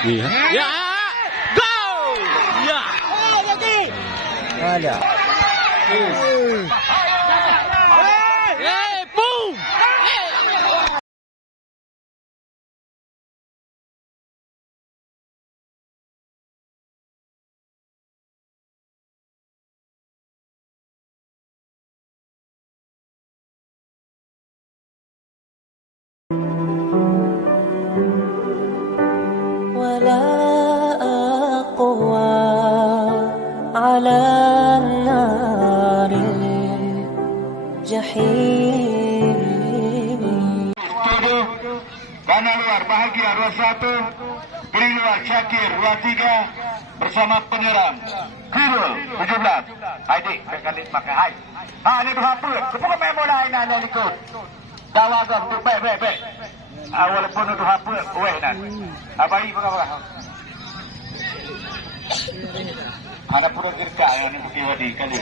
Iya. Ya. Go! Ya. Ada. Boom! ولا أقوى على النار الجحيم. Kanan luar bahagia 21, kiri luar Syakir 23 bersama penyerang Kirul 17. Adik sekali pakai hai. Ini dua puluh. Kepuka main bola ini ada ikut. Dawa gam tu baik. Walaupun itu apa, weh nan. Abai apa? Anak pura kerja yang ini bukti wadi kali.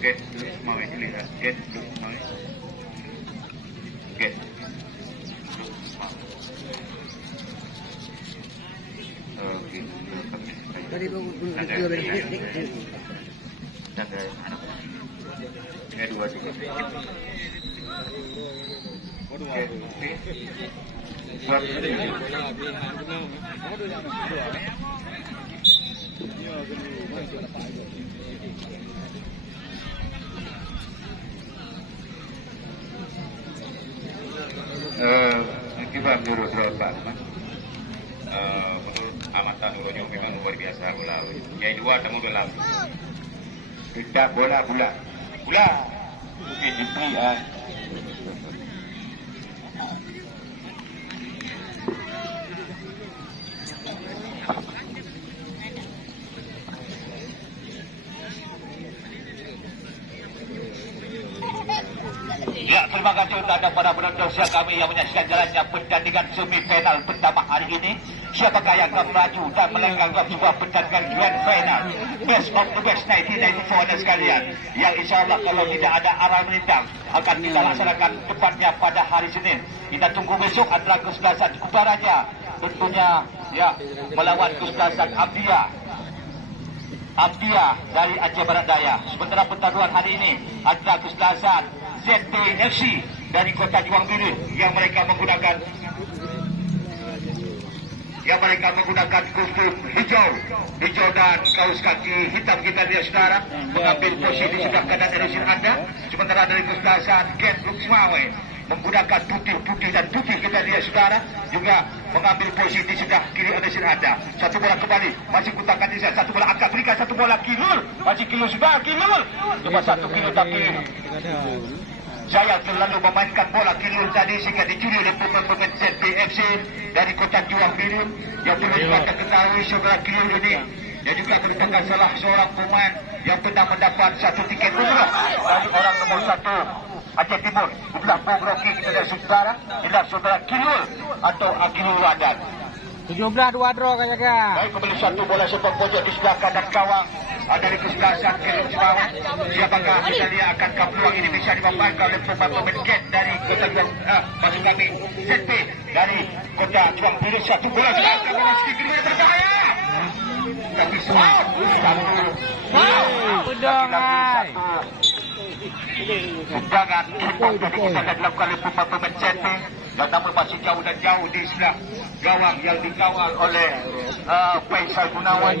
Get, mau ini lihat. Get. Tadi baru ini dua juga. Kita menurut Pak, menurut amatan Uronya memang luar biasa bola. Yang dua temu dalam tidak bola. Mungkin Jepri Ya, terima kasih untuk anda para penonton siap kami yang menyaksikan jalannya pertandingan semifinal pertama hari ini. Siapakah yang akan melaju dan melenggang ke sebuah pertandingan grand final Best of the Best 1994 anda sekalian, yang insyaAllah kalau tidak ada arah melintang akan kita laksanakan tepatnya pada hari Senin. Kita tunggu besok antara kesebelasan Kutaraja tentunya ya melawan kesebelasan Abdia dari Aceh Barat Daya. Sementara pertarungan hari ini antara kesebelasan ZPFC dari Kota Juang Biru yang mereka menggunakan kostum hijau dan kaos kaki hitam kita dia saudara mengambil posisi di sebelah kanan dari anda. Sementara dari kesebelasan Ken Luxmawe menggunakan putih dan putih kita dia saudara juga mengambil posisi di sebelah kiri dari anda. Satu bola kembali masih kutakan di satu bola angkat berikan satu bola kilul masih kilul sudah kilul cuma satu kilul tapi Jaya terlalu memainkan bola kilul tadi sehingga dicuri oleh pemain ZPFC dari Kota Juang Biru. Yang perlu kita ketahui saudara kilul ini dia juga merupakan salah seorang pemain yang pernah mendapat satu tiket umrah dari orang nomor 1 Aceh Timur. Itulah Bung Rocky kita dan saudara. Inilah saudara kilul atau Akilul Wadan. 17 dua draw kayaknya. Baik, kembali satu bola sepak pojok di sebelah kanan gawang dari kesebelasan Keluk Cibawang. Siapakah kita lihat akankah peluang ini bisa dimainkan oleh pemain Ken dari Kota Juang maksud kami ZP dari Kota Juang Biru. Satu bola sekarang meski kedua berbahaya. Tapi soal Udang. Jangan kita dilakukan oleh pemain ZP. Dan namun masih jauh di sebelah gawang yang dikawal oleh Faisal Gunawan.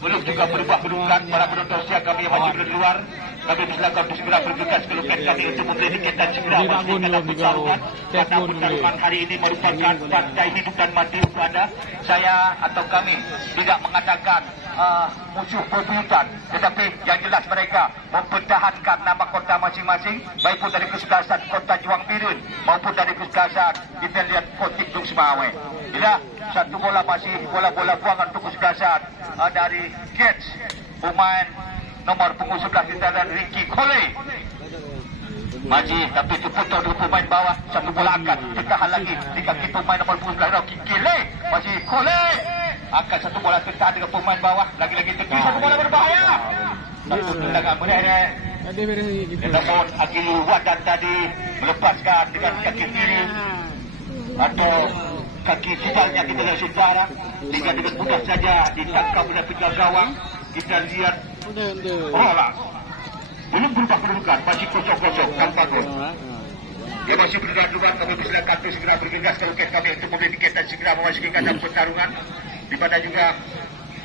Belum juga berubah kedudukan para penonton siap kami yang masih di luar. Kami bersilakan untuk segera bergegas ke loket kami untuk membeli tiket dan segera masuk ke dalam pertarungan. Karena pertarungan hari ini merupakan partai hidup dan mati untuk anda. Saya atau kami tidak mengatakan musuh bebuyutan, tetapi yang jelas mereka mempertahankan nama kota masing-masing, baik pun dari kesebelasan Kota Juang Biru maupun dari kesebelasan kita lihat Kotik Dung Semawe. Bila satu bola masih bola-bola buangan untuk kesebelasan dari Gates, pemain nomor punggung 11 kita dan Ricky Kole. Maji tapi itu putar dengan pemain bawah, satu bola angkat ditahan lagi di kaki pemain nomor punggung 11 Ricky Kole. Masih Kole angkat satu bola tertahan dengan pemain bawah, lagi-lagi tepi satu bola berbahaya. Satu tendangan beres. Namun Akilul Wadan tadi melepaskan dengan kaki kiri atau kaki kidalnya kita lihat saudara, sehingga dengan mudah saja ditangkap oleh penjaga gawang. Kita lihat bola belum berubah kedudukan, masih kosong-kosong tanpa gol. Dia masih bergerak duluan, kami persilakan untuk segera bergegas ke loket kami untuk membeli tiket dan segera memasuki kandang pertarungan, di mana juga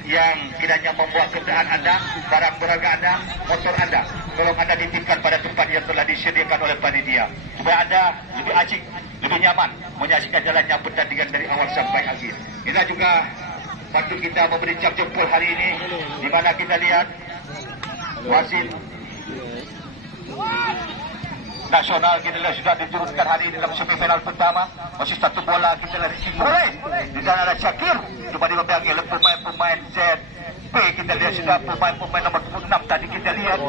yang kiranya membawa kendaraan anda, barang berharga anda, motor anda, tolong anda dititipkan pada tempat yang telah disediakan oleh panitia supaya anda lebih asik, lebih nyaman menyaksikan jalannya pertandingan dari awal sampai akhir. Kita juga bantu kita memberi cap jempol hari ini, di mana kita lihat wasit nasional kita lihat sudah diturunkan hari ini dalam semifinal pertama. Masih satu bola kita lihat boleh di sana ada Syakir, cuma dipegangi oleh pemain-pemain ZP. Kita lihat sudah pemain-pemain nomor 6 tadi kita lihat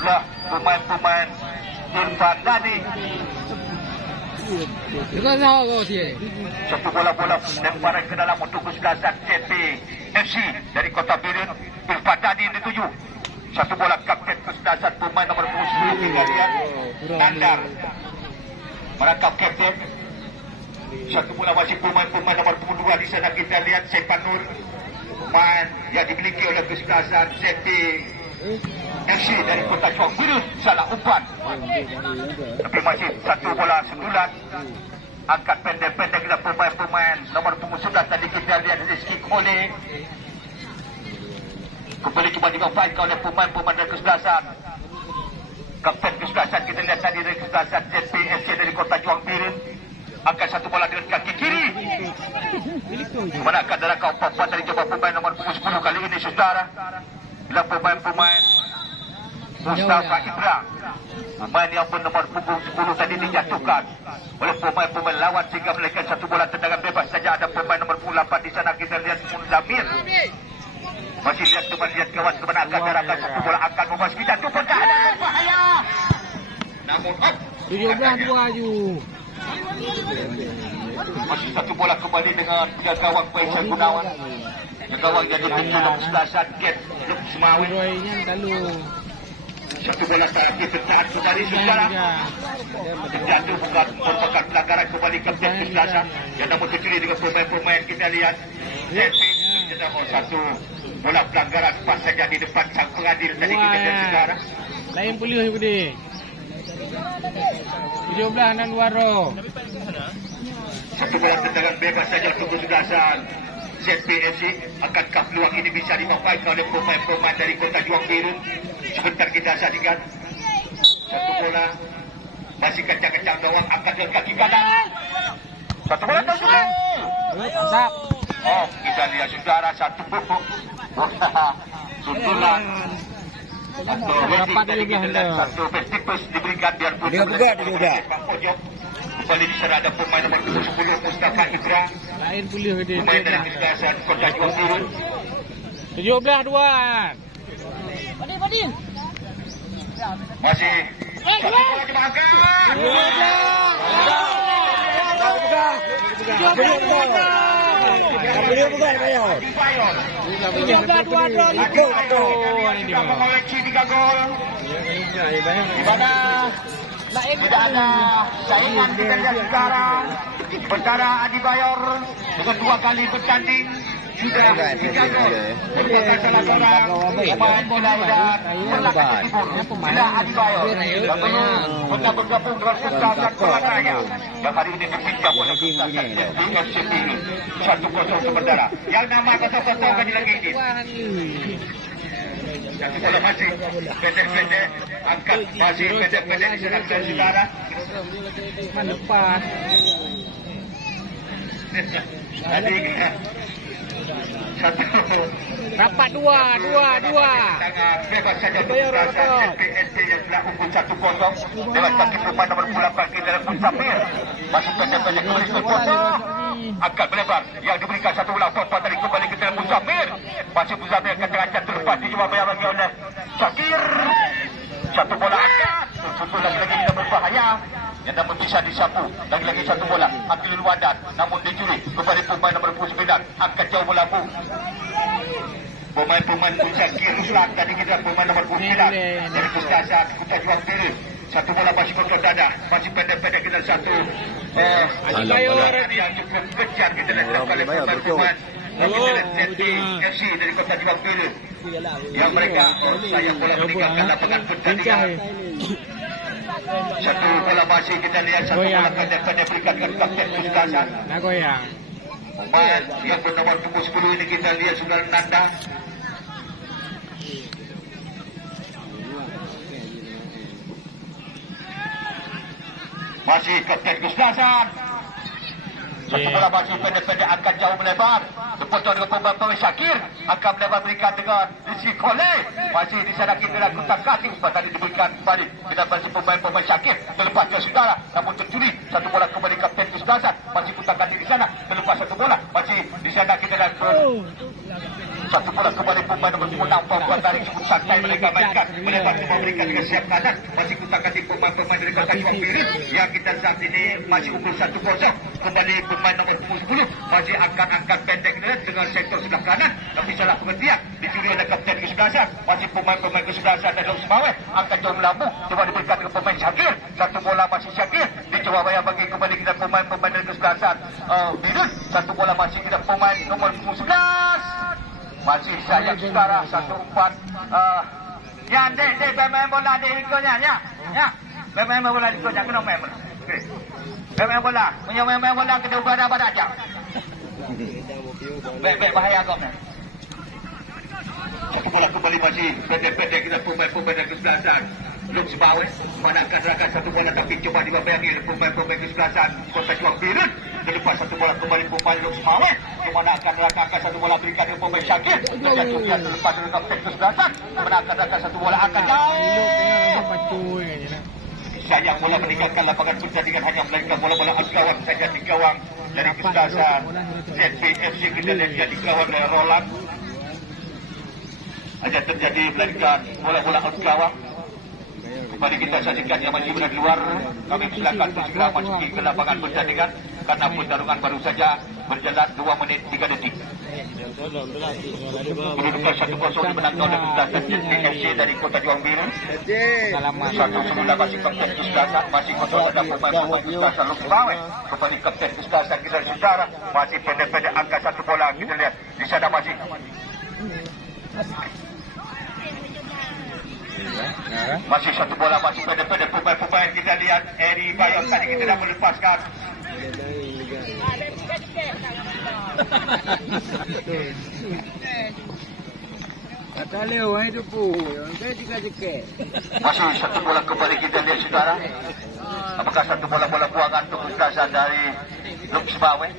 sudah pemain-pemain Irfan Dani. Satu bola-bola lemparan ke dalam untuk kesebelasan ZP FC dari Kota Biren. Irfan Dani dituju. Satu bola kapten kesebelasan pemain nomor 10 kita lihat Nandar merangkap kapten. Satu bola masih pemain-pemain nomor 2 di sana kita lihat Sepan Nur, pemain yang dimiliki oleh kesebelasan ZP FC dari Kota Johor Bahru. Salah umpan, tapi masih satu bola sundulan. Angkat pendek-pendek kita pemain-pemain nomor 11 tadi kita lihat Rizky Kole. Kembali cuba dimanfaatkan oleh pemain-pemain dari kesebelasan. Kapten kesebelasan kita lihat tadi dari kesebelasan ZPSC dari Kota Johor Bahru. Angkat satu bola dengan kaki kiri. Mana akan darah kau papan dari coba pemain nomor 10 kali ini saudara. Bila pemain-pemain Mustafa Ibra, pemain yang bernomor punggung 10 tadi dijatuhkan oleh pemain-pemain lawan sehingga melahirkan satu bola tendangan bebas saja. Ada pemain nomor 8 di sana kita lihat Munzamir. Masih lihat kawan kemana akan darahkan satu bola akan memasuki jatuh pertahanan bahaya. Namun 17-2. masih satu bola kembali dengan penjaga gawang Faisal Gunawan. Penjaga gawang jadi dalam kesebelasan Get Semawi. Satu bola terakhir tertahan kembali saudara. Jatuh bukan merupakan pelanggaran kembali kapten kesebelasan yang namun tercuri dengan pemain-pemain kita lihat. Kita mau satu bola pelanggaran pas saja di depan sang pengadil tadi kita lihat saudara. Lain pulih Budi. 17 dan 2 roh. Satu bola tendangan bebas saja untuk kesebelasan ZPFC. Akankah peluang ini bisa dimanfaatkan oleh pemain-pemain dari Kota Johor Bahru? Sebentar kita saksikan. Satu bola masih kencang-kencang gawang angkat dengan kaki kanan. Satu bola tersusun. Mantap. Oh, kita lihat saudara satu bola sundulan. Satu festivus diberikan biarpun dia juga. Kembali di sana ada pemain nomor 10 Mustafa Ibra. Lain pulih Budi. Pemain dari kesebelasan Kota Johor Bahru. 17-2. Masih satu bola dimakan. 17-2 mengoleksi 3 gol. Di mana tidak ada saingan kita lihat sekarang. Sementara Adi Bayor dengan 2 kali bertanding sudah 3 gol. Merupakan salah seorang pemain bola dan perlahan timur. Bila Adi Bayor yang belum pernah bergabung dengan kesebelasan Pelanraya yang hari ini dipinjam oleh kesebelasan FCP 1-0 sementara. Yang nama kata-kata bagi lagi ini. Satu bola masih pendek-pendek, angkat masih pendek-pendek diserahkan saudara. Lepas. Tadi satu Rapat 2. tangan bebas saja untuk kesebelasan FPSC yang telah unggul 1-0 dengan kaki pemain nomor 8 kita dan Musafir. Masuk pendek-pendek kembali sepotong. Angkat melebar yang diberikan satu bola potong dari kembali ke dalam Musafir. Masih Musafir kacang-kacang terlepas dicuba bagi oleh Syakir. Satu bola angkat. Satu lagi tidak berbahaya. Yang namun bisa disapu. Lagi-lagi satu bola. Akilul Wadan. Namun dicuri. Kembali pemain nomor 9. Angkat jauh bola pun. Pemain-pemain Syakir Ruslan. Tadi kita pemain nomor 9. Dari kesebelasan Kota Johor Bahru. Satu bola masih kotor dada. Masih pendek-pendek kita satu yang cukup kejar kita lihat oleh pemain-pemain FC dari Kota Juang Biru yang mereka sayang bola meninggalkan lapangan pertandingan. Satu bola masih kita lihat, satu bola pendek-pendek berikan ke kapten Kustasan. Nak goyang. Pemain yang bernomor punggung 10 ini kita lihat sudah Nanda. Masih kapten Kustasan. Satu bola masih pendek-pendek akan jauh melebar. Sepotong dengan pemain Syakir akan melebar berikan dengan Rizky Kole. Masih di sana kita lakukan kaki umpan tadi diberikan kembali. Kita masih pemain Syakir terlepas ke saudara. Namun tercuri satu bola kembali kapten Kustasan. Masih putar kaki di sana. Terlepas satu bola. Masih di sana kita lakukan satu bola kembali pemain nomor 6 Pembuat dari cukup santai mereka mainkan. Melebar memberikan dengan siap kanan. Masih putar kaki pemain-pemain dari Kota Juang Biru. Yang kita saat ini masih unggul 1-0. Kembali pemain nomor 10 masih akan angkat pendek dengan sektor sebelah kanan, tapi salah pengertian dicuri oleh kapten Kesebelasan. Masih pemain-pemain Kesebelasan dan Lok Semawai akan jauh melambung. Coba diberikan ke pemain Syakir. Satu bola masih Syakir. Dicoba bayar bagi kembali kita pemain-pemain dari Kesebelasan. Birun. Satu bola masih kita pemain nomor 11. Masih sayang saudara. Satu umpan. Ya, dek, main bola dek ikonya, ya. Main bola ikonya, kena main bola. Okey. Main bola. Punya main bola kita ubah-ubah aja. Baik, bahaya kau ni. Satu bola kembali masih pendek-pendek kita pemain-pemain dari Kesebelasan. Lok Semawai menangkan rakan satu bola tapi coba dibayangi oleh pemain-pemain Kesebelasan Kota Juang Biru. Terlepas satu bola kembali pemain Lok Semawai. Menangkan rakan satu bola berikan oleh pemain Syakir. Terjatuhkan terlepas oleh kapten Kesebelasan. Menangkan rakan satu bola akan jauh. Sayang bola meninggalkan lapangan pertandingan hanya melainkan bola-bola kawan saja di gawang dari Kesebelasan. ZPFC kita lihat di gawang dari Roland. Aja terjadi melainkan bola-bola gawang. Kembali kita saksikan yang masih berada di luar. Kami silakan segera masuki ke lapangan pertandingan karena pertarungan baru saja berjalan 2 menit 3 detik. Kedudukan 1-0 dimenangkan oleh Kesebelasan ZPFC dari Kota Juang Biru. Satu sudah masih kapten Kesebelasan, masih kontrol ada pemain-pemain Kesebelasan Lok Semawai. Kembali kapten Kesebelasan kita saudara masih pendek-pendek angkat satu bola. Kita lihat di sana masih satu bola masih pendek-pendek pemain-pemain. Kita lihat Eri Bayos tadi kita dah melepaskan. Masih satu bola kembali kita lihat saudara. Apakah satu bola-bola buangan untuk Kesebelasan dari Lok Semawai?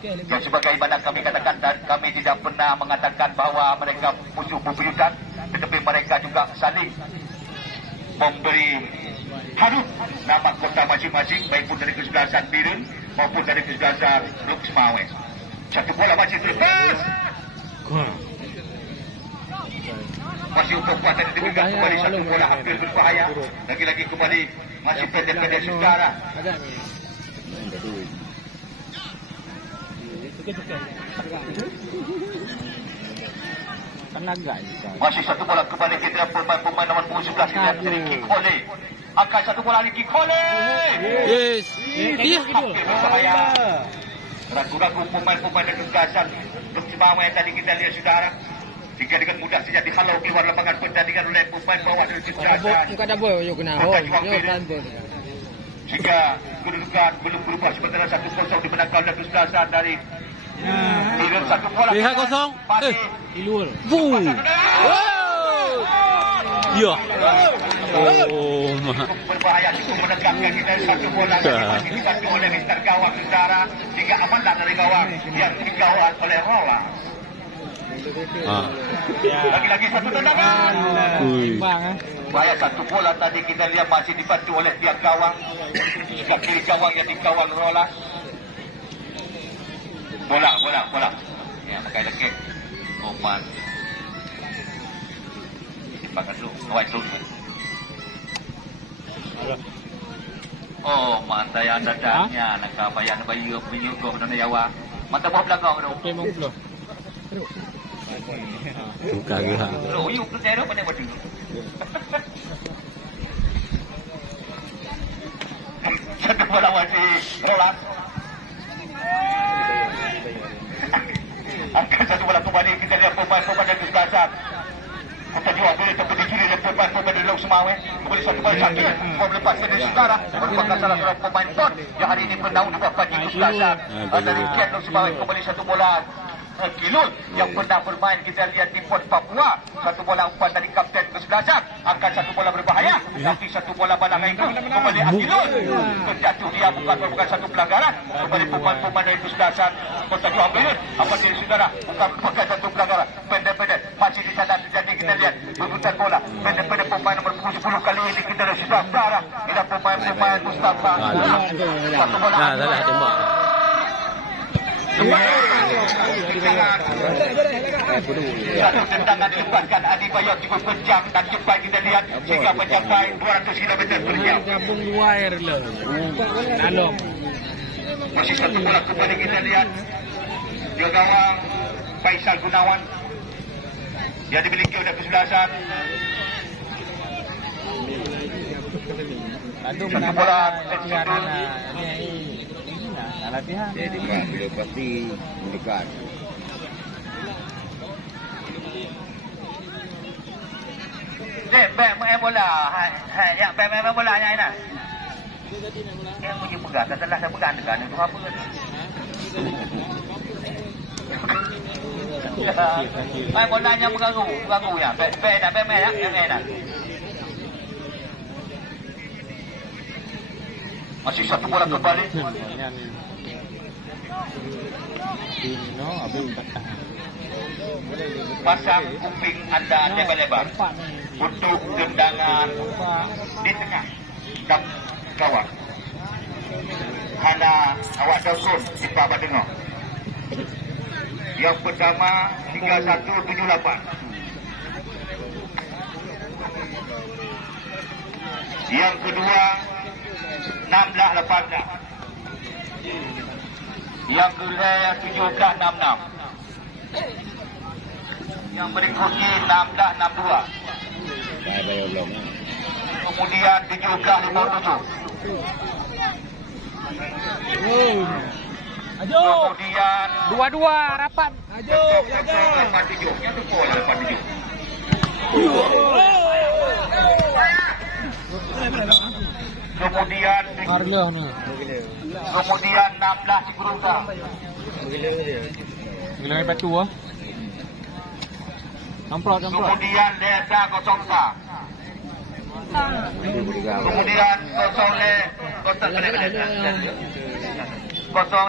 Yang sebagaimana kami katakan, dan kami tidak pernah mengatakan bahawa mereka musuh bebuyutan, tetapi mereka juga saling memberi harum nama kota masing-masing, baik pun dari Kesebelasan Biru maupun dari Kesebelasan Lok Semawai. Satu bola masih terlepas. Masih untuk kuatan diberikan kembali satu bola hampir berbahaya. Lagi-lagi kembali masih pendek-pendek saudara. Masih satu bola kembali kita pemain nomor 11 kita Rizky Kole. Akan satu bola Rizky Kole. Yes. Iya. Ragu-ragu pemain-pemain dari Kesebelasan Lok Semawai yang tadi kita lihat saudara. Jika dengan mudah saja dihalau keluar lapangan pertandingan oleh pemain bawah dari Kesebelasan. Kota Juang Biru. Jika kedudukan belum berubah sementara 1-0 dimenangkan oleh Kesebelasan dari Biru. Satu bola. Lihat kosong. Di luar. Boom. Wow. Ya. Oh, berbahaya cukup menegakkan kita satu bola masih dikasih oleh Mister Gawang saudara hingga amanlah dari gawang yang dikawal oleh Roland. Lagi-lagi satu tendangan. Bahaya satu bola tadi kita lihat masih dibantu oleh pihak gawang. Jika kiri gawang yang dikawal Roland. Bola. Ya, pakai lekit. Oman. Pakai dulu, kawai dulu. Oh, mata yang dadanya nak bayar bayu penyuguh dan Jawa. Mata buah belakang tu. Okey, mau pula. buka gerak. Royu tu saya mana baju. Satu kedua lawan si Molas. Angkat satu bola kembali, kita lihat pemain-pemain dari sebelah. Kita jual boleh terpilih kiri dan pemain-pemain dari Laut Semawe. Kembali satu bola sakit, bola melepaskan dari Sudara. Merupakan salah seorang pemain Pon yang hari ini bernaung di bawah di sebelah. Dari Kian Laut Semawe kembali satu bola Kilul yang pernah bermain kita lihat di Pon Papua. Satu bola umpan dari kapten kesebelasan. Angkat satu bola berbahaya, tapi satu bola balang itu kembali Akilul. Terjatuh dia bukan satu pelanggaran. Kembali pemain-pemain dari kesebelasan Kota Johor Bahru. Apa dia saudara? Bukan satu pelanggaran. Pendek-pendek masih di sana terjadi kita lihat berputar bola. Pendek-pendek pemain nomor 10 kali ini kita lihat sudah sekarang. Ini pemain-pemain Mustafa. Satu bola. Nah, salah tembak. Satu tendangan dilepaskan Adi Bayot cukup kencang dan cepat kita lihat hingga mencapai 200 km per jam. Gabung wire lah. Dalam. Masih satu bola kembali kita lihat dia gawang Faisal Gunawan yang dimiliki oleh kesebelasan. Lalu Satu bola latihan. Jadi bila pasti mendekat. Main bola. Hai, yang main bola nya ini. Yang punya pegang, setelah saya pegang dekat itu apa ke? Main bolanya mengganggu ya. Main ya. Masih satu bola kembali. Pasang kuping anda lebar-lebar untuk tendangan di tengah gawang. Hana awak dukun di bawah dengar. Yang pertama 3178. Yang kedua 1618. Yang kedua 1766. Yang berikutnya 1662. Kemudian 1757. Kemudian Dua-dua rapat. 87. Yang tu bola 87. Kemudian 16 si Kurungka. Gila main batu ah. Camprot. Kemudian Desa Kosongka. Kemudian Kosong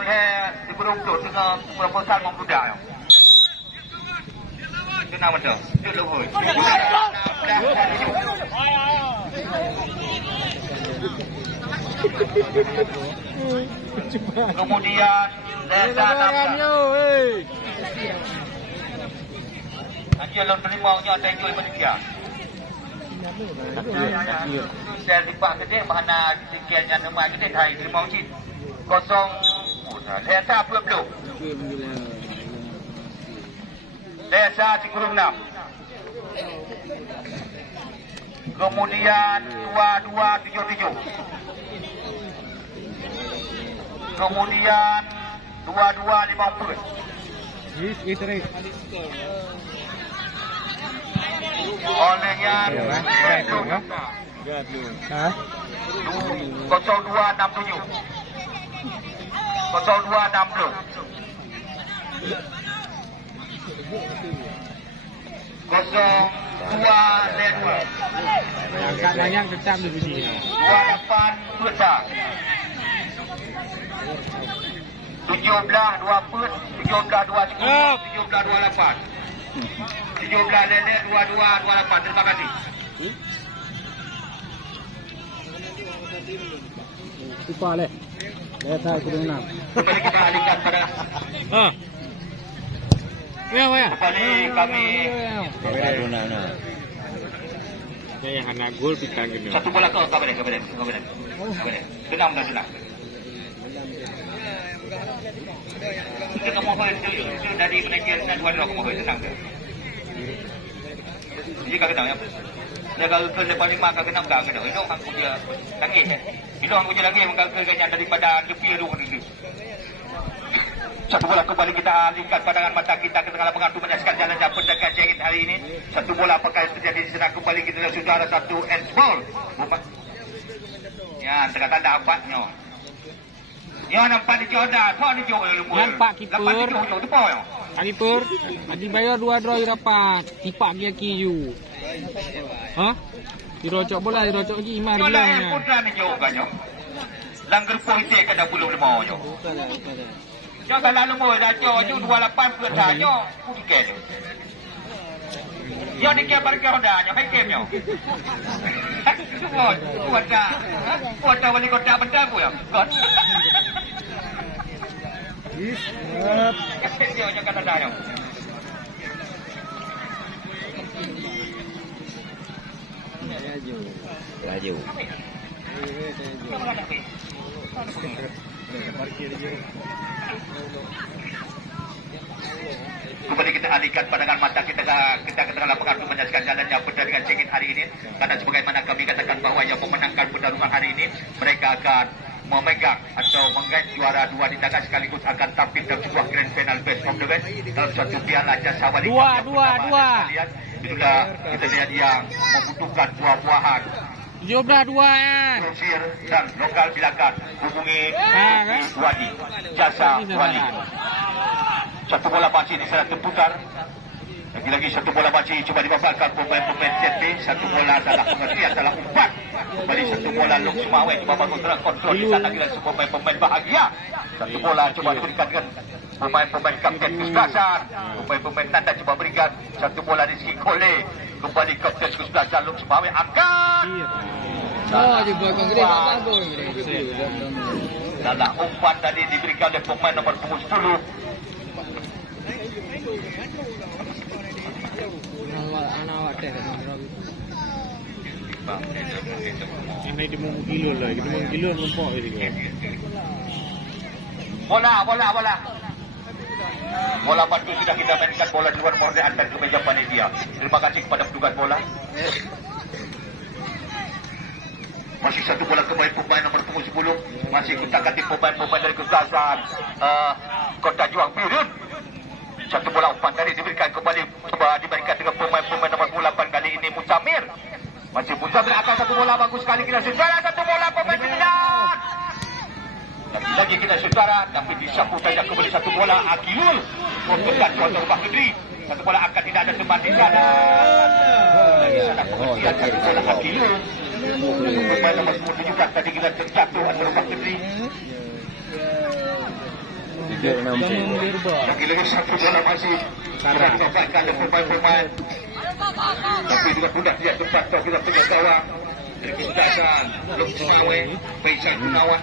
le di Kurungka dengan proposal membudak. Kenapa tu? Duduk oi. Kemudian Desa Namsa. Dia lalu perimaunya ada yang bersekian. Saya lipat ke dia mana sekiannya nama kita Thai perimau cik. Kosong. Desa belum. Desa Cikurung 6. Kemudian 2277. Kemudian 2250. Olehnya 0267. 0260. 0202. Kat layang kecam tu bunyi. 28 peta. 17 2 pet, 17 2 10, 17 28. 17 lele 22 28. Terima kasih. Lupa leh. Desa Kurung 6. Kembali kita alihkan pada kembali kami yang hana gol pitang gitu. satu bola ke kabar. Denam. Kita mau dari manajer dan dua kamu senang. Jadi kami tahu ya. Jaga ke depan ni maka kena enggak kena. Itu hang punya lagi. Itu hang punya lagi menggagalkannya daripada lebih dulu ni. Satu bola kembali kita alihkan pandangan mata kita ke tengah lapangan untuk menyaksikan jalannya pertandingan jengit hari ini. Satu bola apakah yang terjadi di sana kembali kita lihat saudara satu and ball. Ya, tengah tanda ampatnya. Ya, nampak di jodoh. Tuan di jodoh. Nampak kiper. Nampak di jodoh. Depan ya. Kiper. Adi bayar 2 draw dapat. Tipak dia kiyu. Ha? Dirocok bola, dirocok lagi Iman Jodoh dia. yang putra ni jauh kan yo. Langgar polisi kada belum lemau yo. Jangan lalu mau dah jauh 28 ke tanya. Pukikan. Yo ni ke bar ke Honda yo, hai game yo. Buat dah. Buat dah wali kota bentar ku ya. God. Yo jangan ada yo. Laju. Kembali kita alihkan pandangan mata kita ke tengah lapangan untuk menyaksikan jalannya pertandingan cengit hari ini. Karena sebagaimana kami katakan bahawa yang memenangkan pertarungan hari ini, mereka akan memegang atau menggait juara 2 di tangan sekaligus akan tampil dalam sebuah grand final best of the best dalam suatu piala jasa wali. Dua. Itulah kita lihat yang membutuhkan buah-buahan. 17-2 kan. Kusir dan lokal silakan hubungi Wadi Jasa Wali. Satu bola panci di sana terputar. Lagi-lagi satu bola panci cuba dibabalkan pemain-pemain ZT. Satu bola salah pengertian, salah umpan. Kembali satu bola Lok Sumawe cuba bangun kontrol di sana dengan semua pemain-pemain bahagia. Satu bola cuba diberikan dengan pemain-pemain kapten kesebelasan. Pemain-pemain tanda cuba berikan satu bola Rizky Kole. Kembali kapten kesebelasan Lok Sumawe angkat. Dia buat konkret bagus. Salah umpan tadi diberikan oleh pemain nomor punggung 10. Anak awak teh. Ini dia mau gila lah. Dia mau gila nampak dia. Bola. Bola batu sudah kita mainkan bola di luar border antar ke meja panitia. Terima kasih kepada petugas bola. Masih satu bola kembali pemain nomor punggung 10. Masih kutak-katik pemain-pemain dari kesebelasan Kota Juang Birin. Satu bola umpan tadi diberikan kembali coba diberikan dengan pemain-pemain nomor 8 kali ini Mucamir. Masih Mucamir akan satu bola bagus sekali kita saudara satu bola pemain 9. Lagi kita saudara tapi disambut saja kembali satu bola Akilul mempegang tuan rumah negeri. Satu bola akan tidak ada teman di sana. Di sana pengertian satu bola Akilul. Pemain nomor 17 tadi kita terjatuh antara rumah negeri. Lagi-lagi satu bola masih sudah dibabalkan oleh pemain-pemain. Tapi juga sudah tidak terjatuh kita tengah gawang. Dari kesebelasan Lok Sumawe, Faisal Gunawan.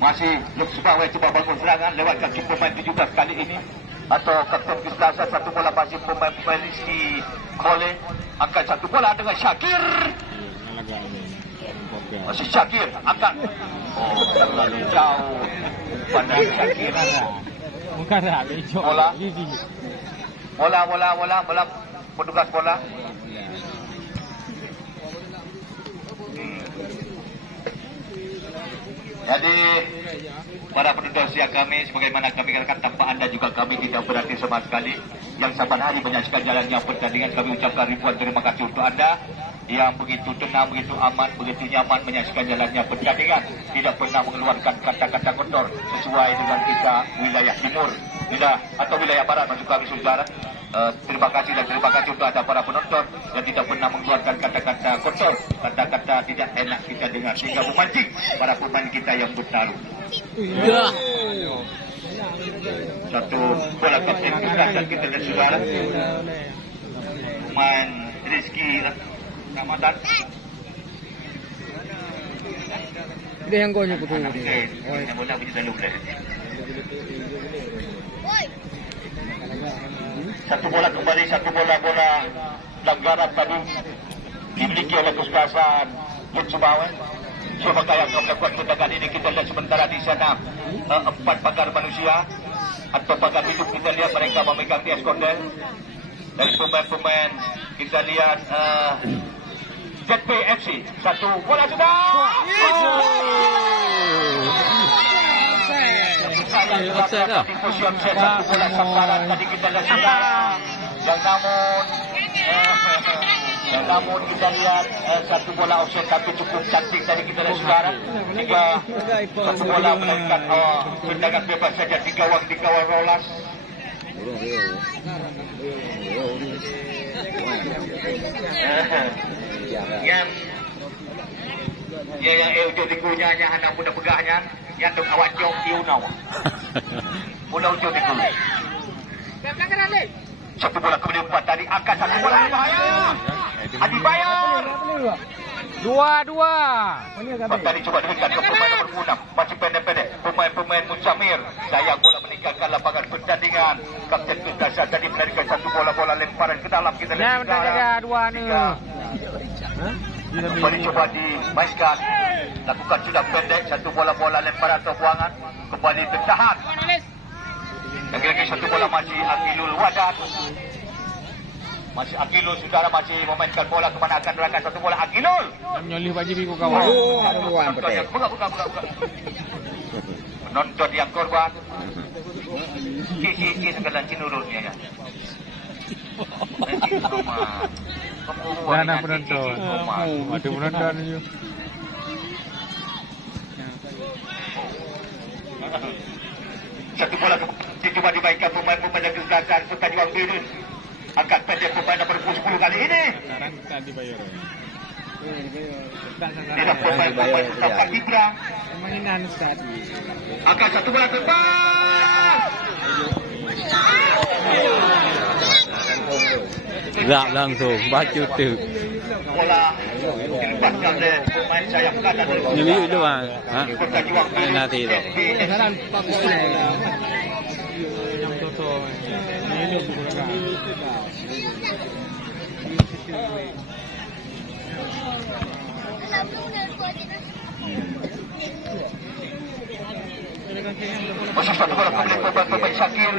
Masih Lok Sumawe coba bangun serangan lewat kaki pemain 17 kali ini. Atau kapten kesebelasan satu bola masih pemain Rizky Kole. Angkat satu bola dengan Syakir. Masih Syakir angkat. Oh, terlalu jauh pada Syakir. Bukan dah, Bola. Petugas bola. Jadi para penonton siang kami, sebagaimana kami katakan tanpa anda juga kami tidak berarti sama sekali. Yang saban hari menyaksikan jalannya pertandingan, kami ucapkan ribuan terima kasih untuk anda yang begitu tenang, begitu aman, begitu nyaman menyaksikan jalannya pertandingan. Tidak pernah mengeluarkan kata-kata kotor sesuai dengan kita wilayah timur atau wilayah barat maksud kami saudara. Terima kasih dan terima kasih untuk anda para penonton yang tidak pernah mengeluarkan kata-kata kotor, kata-kata tidak enak kita dengar sehingga memancing para pemain kita yang bertarung. Satu bola kapten kesebelasan kita dan saudara. Pemain Rizky Ramadan. Dia yang golnya betul. Bola punya dalam dah. Satu bola kembali, satu bola pelanggaran tadi dimiliki oleh kesebelasan Lok Sumawe. Siapa yang akan melakukan tindakan ini kita lihat sementara di sana 4 pagar manusia atau pagar hidup kita lihat mereka memegang di eskortel dari pemain-pemain Kita lihat ZPFC. Satu bola sudah. Offside dah. Posisi offside satu bola sasaran tadi kita lihat sudah. Dan namun kita lihat satu bola offside tapi cukup cantik tadi kita lihat sekarang. Jika satu bola melakukan tendangan bebas saja di gawang Rolas. yang ujung tikunya anak muda pegahnya yang dok awak jom diunau. Mula ujung tiku. Satu bola kemudian empat tadi akan satu bola bahaya. Adi Bayar. 2-2. Tadi coba diberikan ke pemain nomor 6. Masih pendek-pendek. Pemain Mucamir. Sayang bola meninggalkan lapangan pertandingan. Kapten Tuntasa tadi menarikan satu bola lemparan ke dalam. Kita lihat sekarang. 2 Kembali coba dimainkan. Lakukan sudah pendek. Satu bola lemparan atau buangan. Kembali tertahan. Lagi-lagi satu bola masih Akilul Wadat. Masih Akilul, saudara masih memainkan bola kemana akan berangkat satu bola Akilul. Menyolih baju biku kawan. Buka. Penonton yang korban. Kiki segala cinurutnya ya. Dana penonton. Ada penonton juga. Satu bola coba dimainkan pemain-pemain yang kegiatan serta juang biru. Angkat pendek pemain nomor 10 kali ini. Sekarang kita dibayar. Tidak pemain Safar Ibra. Mainan Ustaz. Angkat satu bola terbang. Gerak langsung. Baju tu. Bola dilepaskan oleh pemain sayap kanan. Nyeliuk tu bang. Ha? Kota Juang Biru. Nanti tu. Sekarang pakai yang toto. Ini bukan. Masih satu bola kemudian pemain Syakir.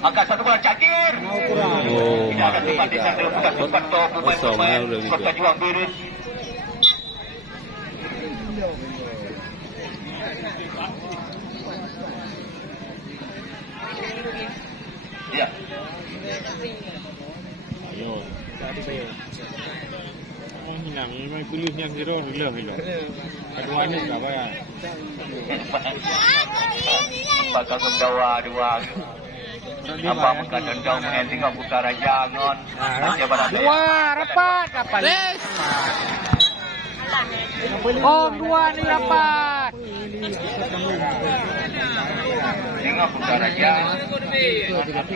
Angkat satu bola Syakir. Oh, Tidak ada tempat di sana. Bukan pemain Kota Juang Biru. Ya. Ayo. Tadi bayar. Oh, hina, memang tulis yang zero hilang. Kedua ni tak bayar. Bakal membawa dua. Apa muka dendam ending of Utara Jangan. Rapat. Om 2 ni rapat. Tengok Utara Jangan.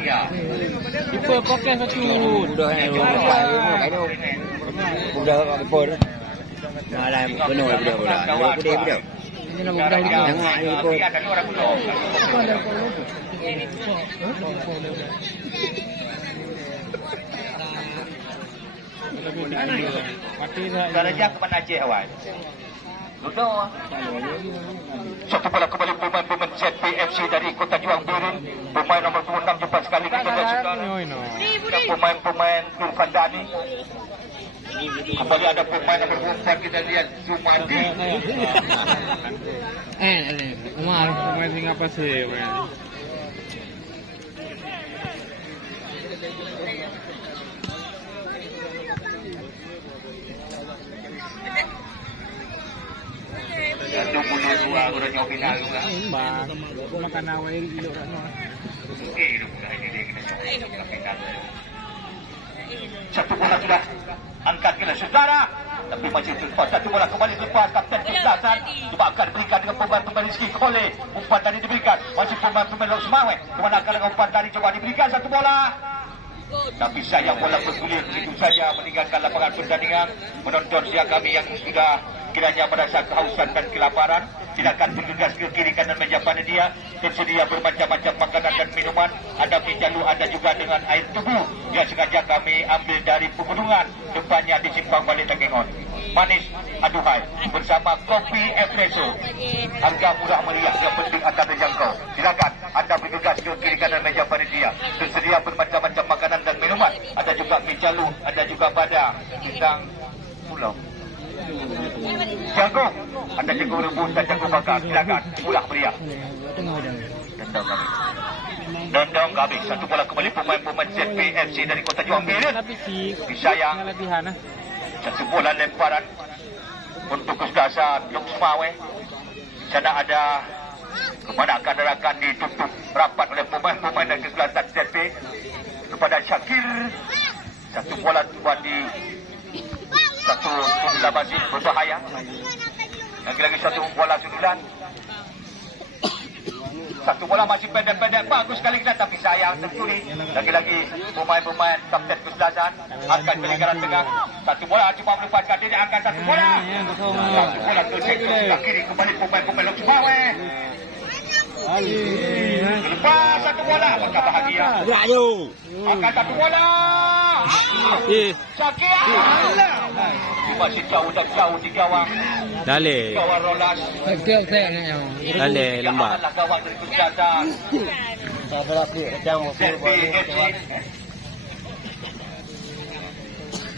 Ya. Kita pakai satu. Budak kat depan. Malah penuh budak. Budak. Utara Jangan. Ada orang belum. Utara Jangan ke mana Aceh awal? Sudah. Satu bola kembali pemain ZPFC dari Kota Juang Biru. Pemain nomor 26 jumpa sekali kita lihat sekarang. Dan pemain Irfan Dani. Kembali ada pemain nomor 4 kita lihat Sumadi. Umar pemain sing apa sih? Satu bunuh dua orangnya final juga. Bang, aku makan awal ini orang no. Satu bola sudah angkat ke saudara, tapi masih terlepas. Satu bola kembali lepas kapten Keselasan. Cuba akan berikan dengan pemain-pemain Rizky Kole. Umpan tadi diberikan. Masih pemain-pemain Lok Semawet. Kemana akan umpan tadi coba diberikan satu bola. Tapi sayang bola bergulir begitu saja meninggalkan lapangan pertandingan. Menonton siang kami yang sudah kiranya merasa kehausan dan kelaparan tidak akan bergegas ke kiri kanan meja panitia. Tersedia bermacam-macam makanan dan minuman. Ada mie jalu, ada juga dengan air tebu yang sengaja kami ambil dari pegunungan. Depannya di Simpang Balik Tenggengon. Manis, aduhai, bersama kopi espresso. Harga murah meriah, yang penting akan terjangkau. Silakan anda bergegas ke kiri kanan meja panitia. Tersedia bermacam-macam makanan dan minuman. Ada juga Picalu, ada juga Badar, bintang Pulau. Jagung, ada jagung rebus dan jagung bakar. Silakan, pulang meriah. Dendam kami. Dendam kami. Satu bola kembali pemain-pemain ZPFC dari Kota Johor Bahru. Disayang. Satu bola lemparan untuk kesdasar Long Semawe. Sana ada kemanakkan ditutup rapat oleh pemain-pemain dari Kelantan ZP kepada Syakir. Satu bola buat di satu bola masih berbahaya. Lagi-lagi satu bola sundulan. Satu bola masih pendek-pendek. Bagus sekali kita tapi sayang tercuri. Lagi-lagi pemain-pemain Kapten Kesdasan akan pelingkaran tengah. Satu bola cuma melepaskan dia angkat satu bola. Satu bola ke sektor sebelah kiri kembali pemain-pemain Long Semawe. Lepas satu bola maka bahagia. Angkat satu bola. Syakir. Masih jauh dan jauh di gawang. Dale. Gawang Rolas. Dale lambat. Gawang dari Kesdasan.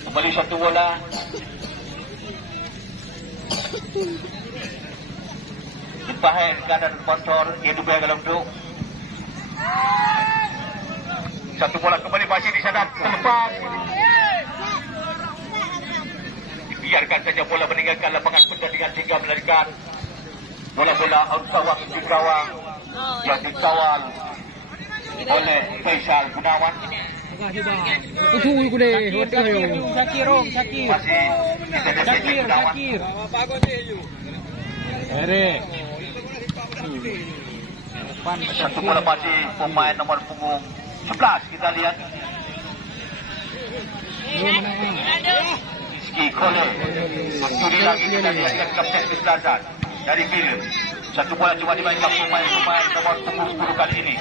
Kembali satu bola. Bahaya kanan motor yang dibayar dalam duk. Satu bola kembali masih di sana terlepas. Biarkan saja bola meninggalkan lapangan pertandingan hingga melarikan bola-bola out gawang di gawang yang dikawal oleh Faisal Gunawan. Syakir. Satu bola masih pemain nomor punggung 11 kita lihat. Rizky Kole. Mencuri lagi kita lihat Kapten Kesdasan dari Bill. Satu bola cuma dimainkan pemain-pemain nomor punggung 10 kali ini.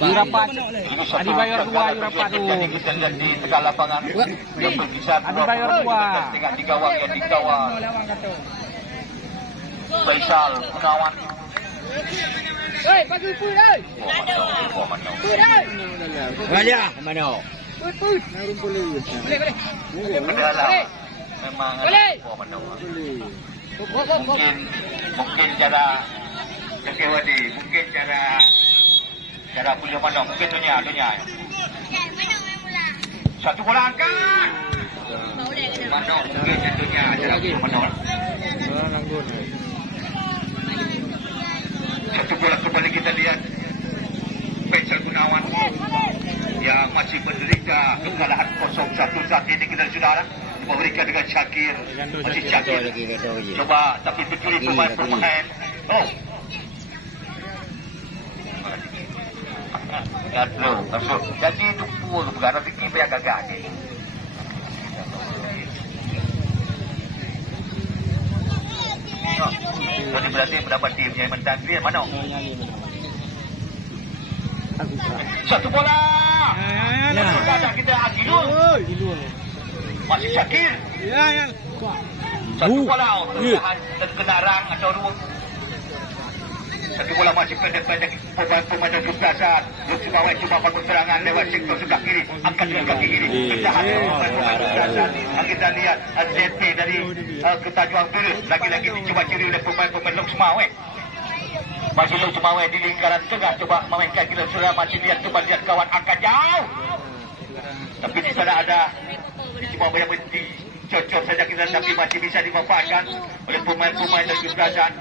Yurapat. Adi bayar 2 Yurapat tu. Jadi kita lihat di tengah lapangan. Yang berkisar Adi bayar 2. tengah di gawang yang dikawal Faisal Gunawan. Oi, bagi pun oi. Mana? Boleh. Padahal memang mungkin cara kekewadi, mungkin cara punya mana, mungkin dunia. Satu bola angkat. Mana mungkin dunia cara punya mana. Satu bola kembali kita lihat Faisal Gunawan yang masih menderita kekalahan 0-1 saat ini kita saudara memberikan dengan Syakir. Masih Syakir coba tapi pencuri pemain. Masuk. Jadi itu pun bukan rezeki yang gagal ni. Jadi berarti mendapat tim yang menang dia mana? Satu bola. Sudah kita Agilul. Masih Syakir. Satu bola. Terkena rang atau ruang. Satu bola masih pendek-pendek pemain Kesdasan. Long Semawe cuba bangun serangan lewat sektor sebelah kiri. Angkat dengan kaki kiri. Penjahat pemain Kesdasan. Kita lihat ZP dari Kota Johor Bahru. Lagi-lagi dicuba curi oleh pemain Long Semawe. Masih Long Semawe di lingkaran tengah. Coba memainkan gila surah. Masih lihat kawan angkat jauh. Tapi di sana ada cuma yang cocok saja kita. Tapi masih bisa dimanfaatkan oleh pemain-pemain dari Kesdasan.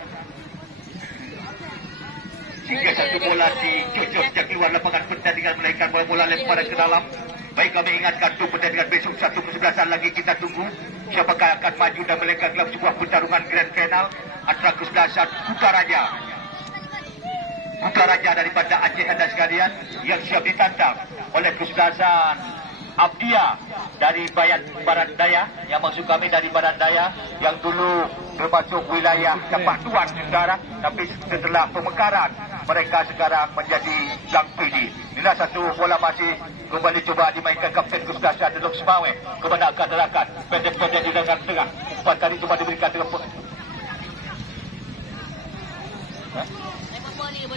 Sehingga satu bola dicocok sejak keluar lapangan pertandingan melainkan bola lemparan ke dalam. Baik kami ingatkan untuk pertandingan besok 1 kesebelasan lagi kita tunggu. Siapakah akan maju dan melenggang dalam sebuah pertarungan grand final antara Kesdasan Kutaraja daripada Aceh dan sekalian yang siap ditantang oleh Kesdasan Abdia dari Barat Daya, yang maksud kami dari Barat Daya yang dulu termasuk wilayah Tapak Tuan saudara, tapi setelah pemekaran mereka sekarang menjadi Gang PD. Inilah satu bola masih kembali coba dimainkan Kapten Kesdasan Long Semawe kepada Kadarakan pendek-pendek di lengan tengah. 4 kali coba diberikan dengan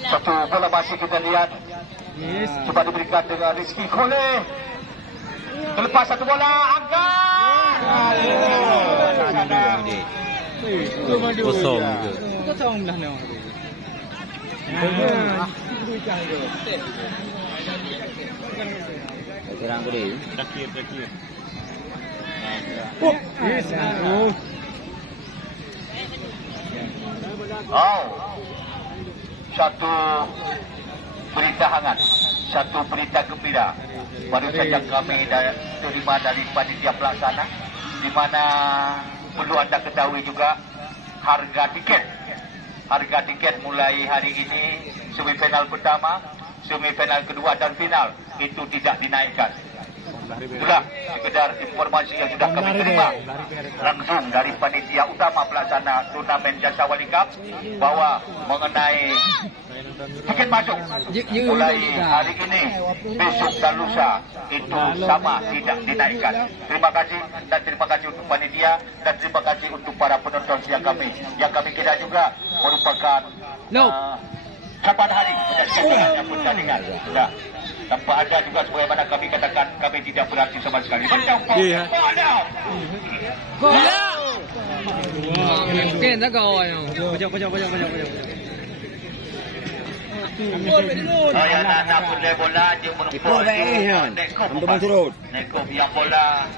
Satu bola masih kita lihat. Coba diberikan dengan Rizky Kole. Terlepas satu bola, angkat. Kosong ke. Kurang gede. Oh, satu berita hangat, satu berita gembira. Baru saja kami terima dari panitia pelaksana, di mana perlu anda ketahui juga harga tiket mulai hari ini semifinal pertama, semifinal kedua dan final itu tidak dinaikkan. Itulah sekedar informasi yang sudah kami terima langsung dari panitia utama pelaksana turnamen Jasa Wali Cup bahwa mengenai tiket masuk mulai hari ini, besok dan lusa itu sama, tidak dinaikkan. Terima kasih dan terima kasih untuk panitia dan terima kasih untuk para penonton yang kami kira juga merupakan kapan hari menyaksikan pertandingan. Ya. Tanpa ada juga sebagaimana kami katakan, kami tidak berarti sama sekali. Iya. Yang nak boleh bola dia menumpuk. Nekop yang bola.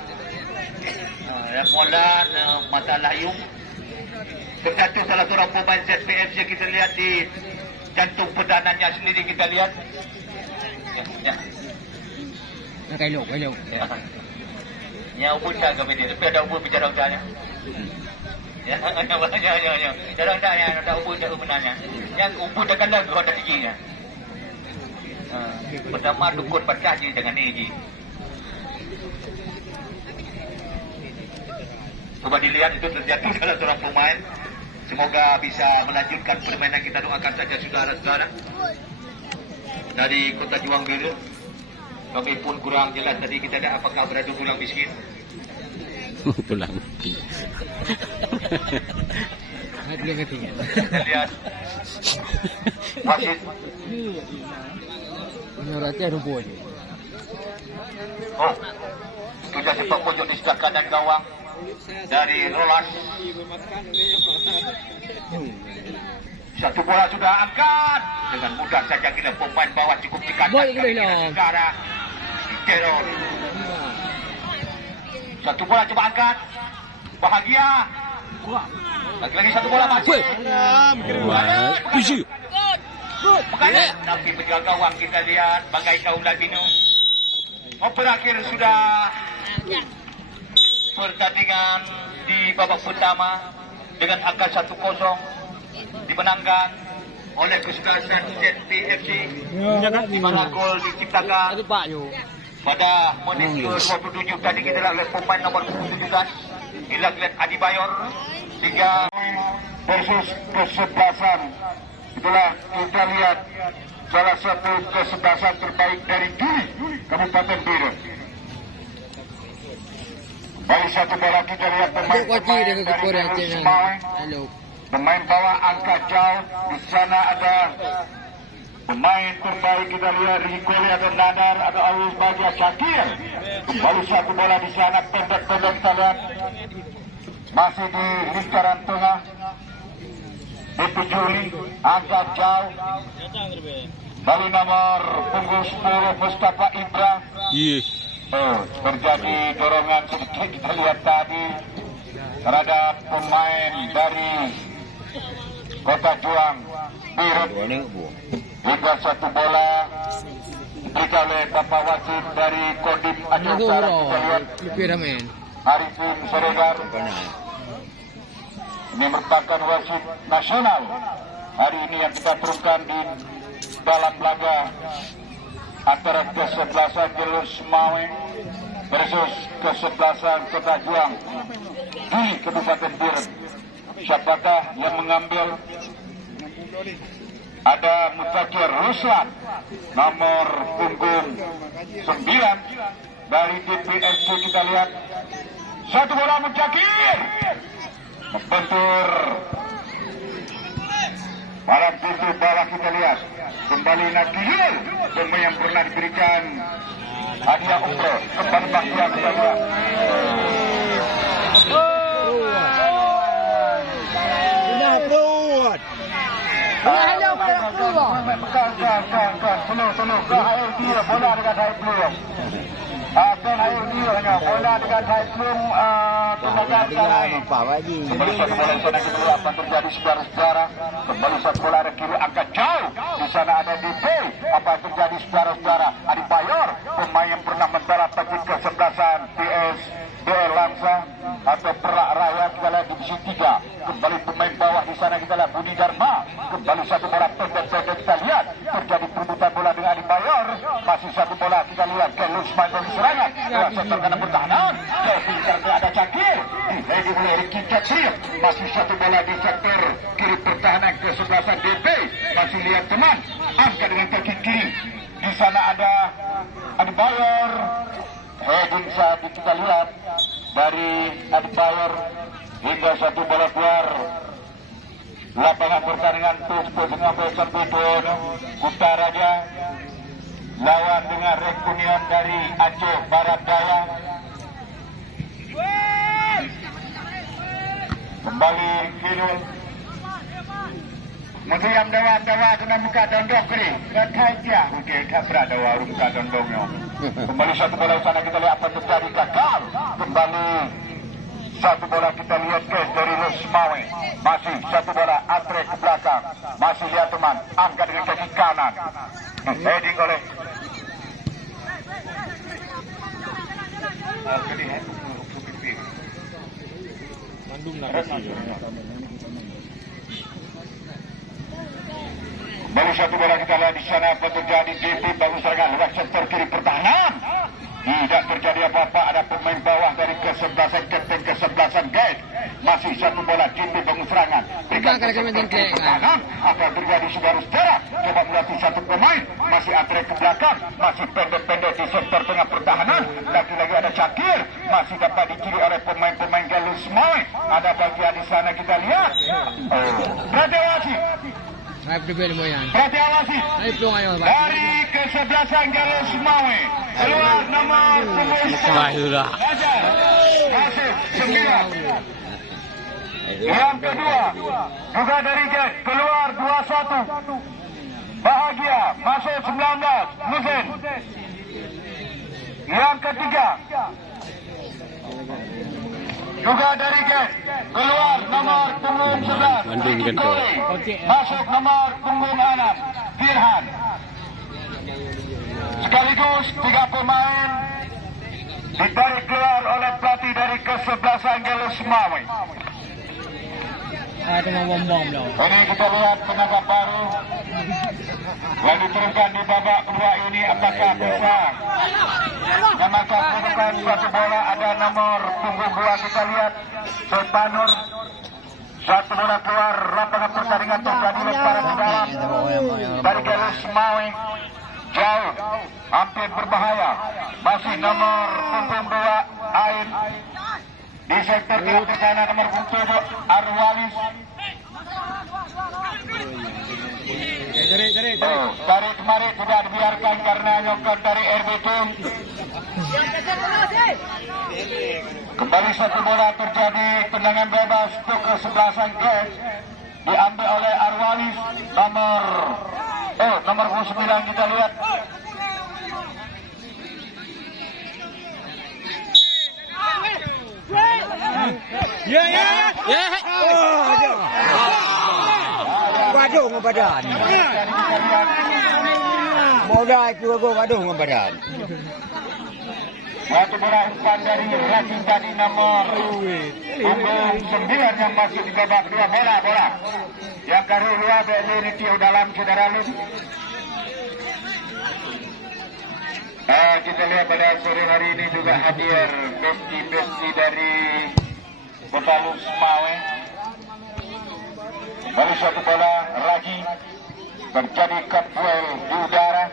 Yang bola mata layung. Terjatuh salah seorang pemain ZPFC, kita lihat di jantung perdananya sendiri, kita lihat. Ya. Cái lục. Nhà ubun dah kami ni, tapi ada ubun bicara udahnya. Ya. Bicara udahnya, ada ubun dah ubunannya. Yang ubun dah kena gua ada giginya. Pertama dukun pecah je dengan ni. Coba dilihat itu terjatuh salah seorang pemain. Semoga bisa melanjutkan permainan, kita doakan saja saudara-saudara. Dari Kota Juang Biru, kami pun kurang jelas tadi kita ada apakah berada pulang miskin. Pulang. Kita lihat wasit. Oh, sudah sepak pojok di sebelah kanan gawang dari Roland. Satu bola sudah angkat dengan mudah saja, kita pemain bawah cukup dikatakan negara Teron. Satu bola coba angkat, bahagia. Lagi-lagi satu bola masih. Makanan, tapi penjaga gawang kita lihat Bagai Kaulan Binu. Berakhir sudah pertandingan di babak pertama dengan angka 1-0 dimenangkan oleh kesebelasan ZPFC, di mana gol diciptakan pada menit ke-27 tadi kita lihat oleh pemain nomor 17 Ilaglet Adi Bayor, sehingga versus kesebelasan. Itulah kita lihat salah satu kesebelasan terbaik dari Juli Kabupaten Biru. Baik, satu bola kita lihat pemain-pemain dari Semawang. Pemain bawah angkat jauh. Di sana ada pemain terbaik kita lihat Rikoli, ada Nadar, ada Alus Bagia Syakir. Kembali satu bola di sana pendek-pendek kita lihat. Masih di lingkaran tengah. BP Juli angkat jauh. Bali nomor punggung 10 Mustafa Ibra. Terjadi dorongan sedikit kita lihat tadi terhadap pemain dari Kota Juang Biru. Hingga satu bola diberikan oleh Bapak Wasit dari Kodim Aceh Utara. Kita lihat Arifin Seregar. Ini merupakan wasit nasional hari ini yang kita turunkan di dalam laga antara kesebelasan jalur Semawang versus kesebelasan Kota Juang di Kabupaten Biru. Siapakah yang mengambil? Ada Mufakir Ruslan nomor punggung 9 dari DPFC. Kita lihat satu bola Mufakir membentur Malam pintu bawah kita lihat kembali Nakiyul, pemain yang pernah diberikan hadiah umroh kembali bahagia kita lihat. Penuh ke air dia bola dekat air belum. Kan air dia hanya bola dekat air belum tindakan lain. Kembali satu bola di sana kita lihat apa terjadi saudara-saudara. Kembali satu bola ada kiri angkat jauh. Di sana ada DP. Apa yang terjadi saudara-saudara? Adi Bayor, pemain yang pernah mendarat takut kesebelasan PS DL Langsa atau Perak Raya kita lihat divisi 3. Kembali pemain bawah di sana kita lihat Budi Dharma. Kembali satu bola pendek-pendek kita lihat terjadi perebutan bola dengan Adi Bayor. Masih satu bola kita lihat ke Lusman dari serangan. Sektor kanan pertahanan. Kevin karena ada Cakir. Dihedi oleh Ricky Cakir. Masih satu bola di sektor kiri pertahanan kesebelasan DP. Masih lihat teman. Angkat dengan kaki kiri. Di sana ada Adi Bayor. Heading saat kita lihat dari Adi Bayor hingga satu bola keluar lapangan pertandingan Puspo dengan Besan Bidon Kuta Raja lawan dengan Rek Union dari Aceh Barat Daya. Kembali Kidul Mutiam dawa kena buka dondok kiri. Ketai dia. Okey, tak berada warung buka dondoknya. Kembali satu bola sana kita lihat apa terjadi gagal. Kembali satu bola kita lihat kes dari Lusmawe. Masih satu bola atre ke belakang. Masih lihat teman. Angkat dengan kaki kanan. Heading oleh Bandung nak kasih. Baru satu bola kita lihat di sana apa terjadi. DP bagus serangan lewat sektor kiri pertahanan. Tidak terjadi apa-apa. Ada pemain bawah dari kesebelasan kapten kesebelasan guys. Masih satu bola DP bagus serangan. Berikan ke sektor kiri pertahanan. Apa yang terjadi saudara-saudara? Coba melatih satu pemain. Masih antre ke belakang. Masih pendek-pendek di sektor tengah pertahanan. Lagi-lagi ada Cakir. Masih dapat dicuri oleh pemain-pemain Galus Moy. Ada bagian di sana kita lihat. Pradewasi. Pratiawasi dari kesebelasan Galus Mawe keluar nomor 9 masih 9. Yang kedua juga dari Jet keluar 21 Bahagia masuk 19 Musin. Yang ketiga juga dari Jet keluar nomor punggung 11 masuk nomor punggung 6 Firhan. Sekaligus 3 pemain ditarik keluar oleh pelatih dari kesebelasan Galus Mawe. Ini kita lihat tenaga baru yang diturunkan di babak kedua ini apakah bisa memakan kedudukan satu bola. Ada nomor punggung 2 kita lihat Sepanur. Satu bola keluar lapangan pertandingan terjadi lemparan ke dalam dari Galus Mawe jauh hampir berbahaya. Masih nomor punggung 2 Ain di sektor tengah pertahanan nomor punggung 7 Arwalis. Tarik kemarin sudah dibiarkan karena nyokot dari RBT. Kembali satu bola terjadi tendangan bebas untuk kesebelasan guys diambil oleh Arwalis nomor 9 kita lihat. Gaduh dengan badan. Modal itu gaduh dengan badan. Satu bola umpan dari Rajin tadi nomor 9 yang masih di babak kedua. Bola yang kari luar dari Tio dalam saudara Lun. Kita lihat pada sore hari ini juga hadir besti dari Kota Lusmawe. Baru satu bola Raji terjadi kapal di udara.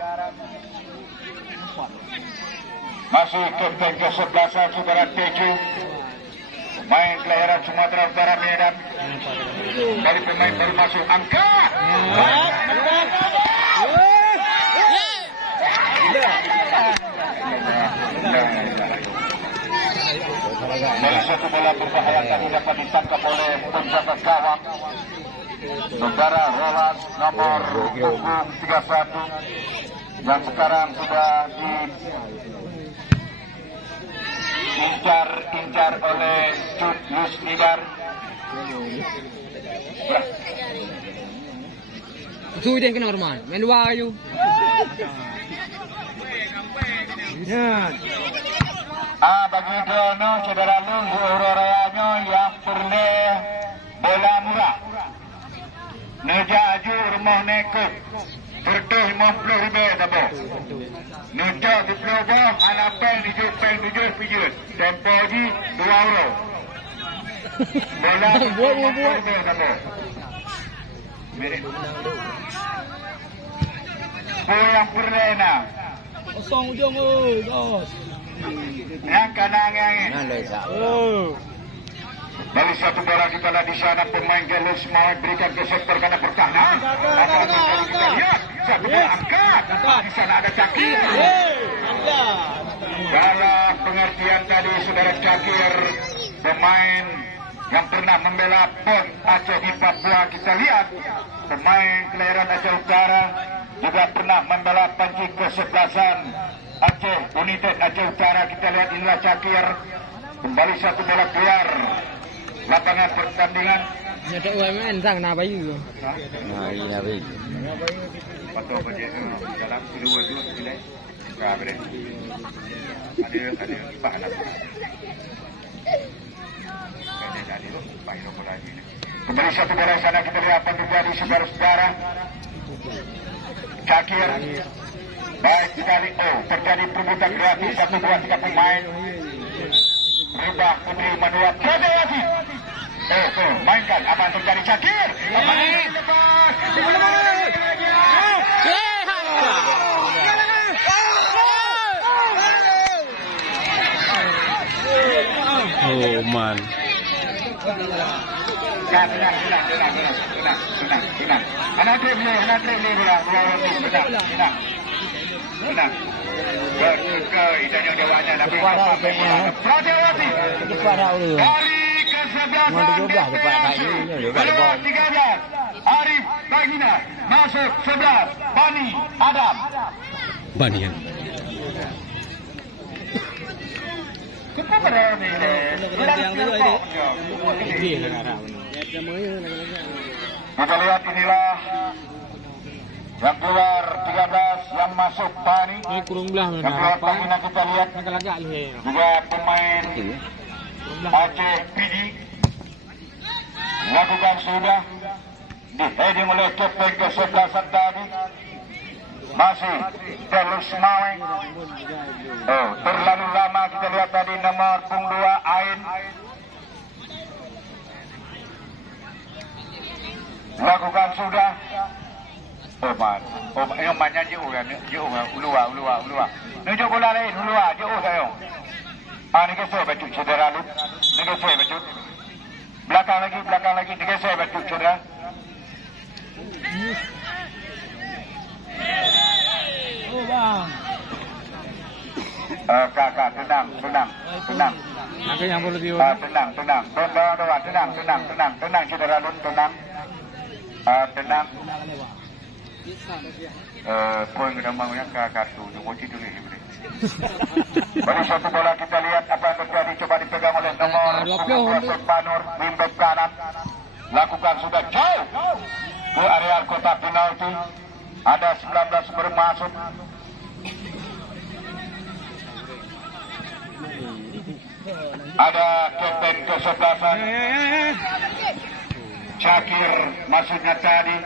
Masih kapten kesebelasan saudara Teju, main kelahiran Sumatera Utara Medan. dari pemain baru masuk. Angkat. Dari satu bola berbahaya tadi dapat ditangkap oleh penjaga gawang saudara Roland nomor 31 yang sekarang sudah diincar oleh Cut Yusnidar. Itu dia yang kena Norman. Main dua ayu. Bagi Dono saudara Lung Urorayanya yang pernah bola murah. Neja aju rumah nekut. Bertuh 50 ribu dabo. Neja di Plobo, halapan tujuh pijut. Tempo di 2 euro. Bola 50 ribu dabo. Yang pernah Kosong ujung bos. yang kanan angin. Oh. Dari satu bola kita di sana pemain Galus mau berikan ke sektor kanan pertahanan. Kita lihat satu bola angkat. Di sana ada Cakir. Dalam pengertian tadi saudara Cakir pemain yang pernah membela PON Aceh di Papua, kita lihat pemain kelahiran Aceh Utara juga pernah membela Panji Kesebelasan Aceh, United Aceh Utara. Kita lihat inilah Cakir kembali satu bola keluar lapangan pertandingan. Nyata UMN sang na bayu. Nah, ini apa itu? Patut baca dalam kedua itu bila kabre. Ada pahala. Kembali satu bola sana, kita lihat apa terjadi saudara-saudara. Cakir baik sekali. Terjadi perebutan kreatif 1, 2, 3 pemain. Rubah Putri Manua Pradewati. Mainkan apa yang terjadi Cakir. Lepas. Oh man. Tenang. Anak trailer bola. Tenang. Berke idanya dewanya tapi Pradewati. Cepat dah lu. Dari kesebelasan keluar 13 Arif Bagina masuk 11 Bani Adam. Banian. Kita berani kita lihat inilah yang keluar 13 yang masuk Bani. Ini kurung belah Yang keluar Bagina kita lihat Lagak ni. juga pemain Aceh PD lakukan sudah diheading oleh Kapten kesebelasan tadi masih terus main. Terlalu lama kita lihat tadi nomor 2 Ain lakukan sudah. Yang banyak jauh ulua. Nunjuk bola lain ulua jauh saya. Ni kesal baju cedera lu. Ni kesal baju. Belakang lagi. Ni kesal baju cedera. Oh bang. Kakak tenang. Aku yang perlu dia. Tenang. Tenang cedera lu tenang. Tenang. Poin kedamang yang kartu jumbo itu ni. Baru satu bola kita lihat apa yang terjadi, coba dipegang oleh nomor 12 Panur Wimbek kanan. Lakukan sudah jauh ke area kotak penalti. Ada 19 bermasuk. Ada Kapten kesebelasan Cakir maksudnya tadi.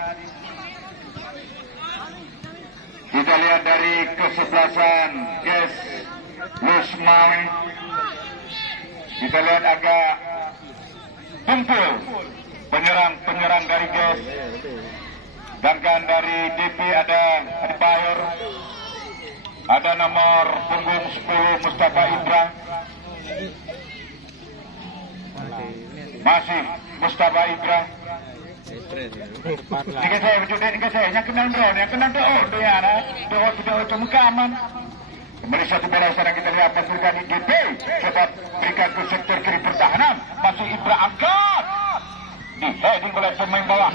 Kita lihat dari kesebelasan Yes Lusmawi. Kita lihat agak kumpul penyerang dari Yes. Sedangkan dari DP ada Bayor. Ada nomor punggung 10 Mustafa Indra. Masih Mustafa Indra. Tiga saya wujud tiga saya yang kenal drone, yang kenal drone tu ya, drone sudah cuma kaman. Kembali satu bola sekarang kita lihat pasukan IDP sebab berikan ke sektor kiri pertahanan. Masuk Ibra angkat. Di heading oleh pemain bawah.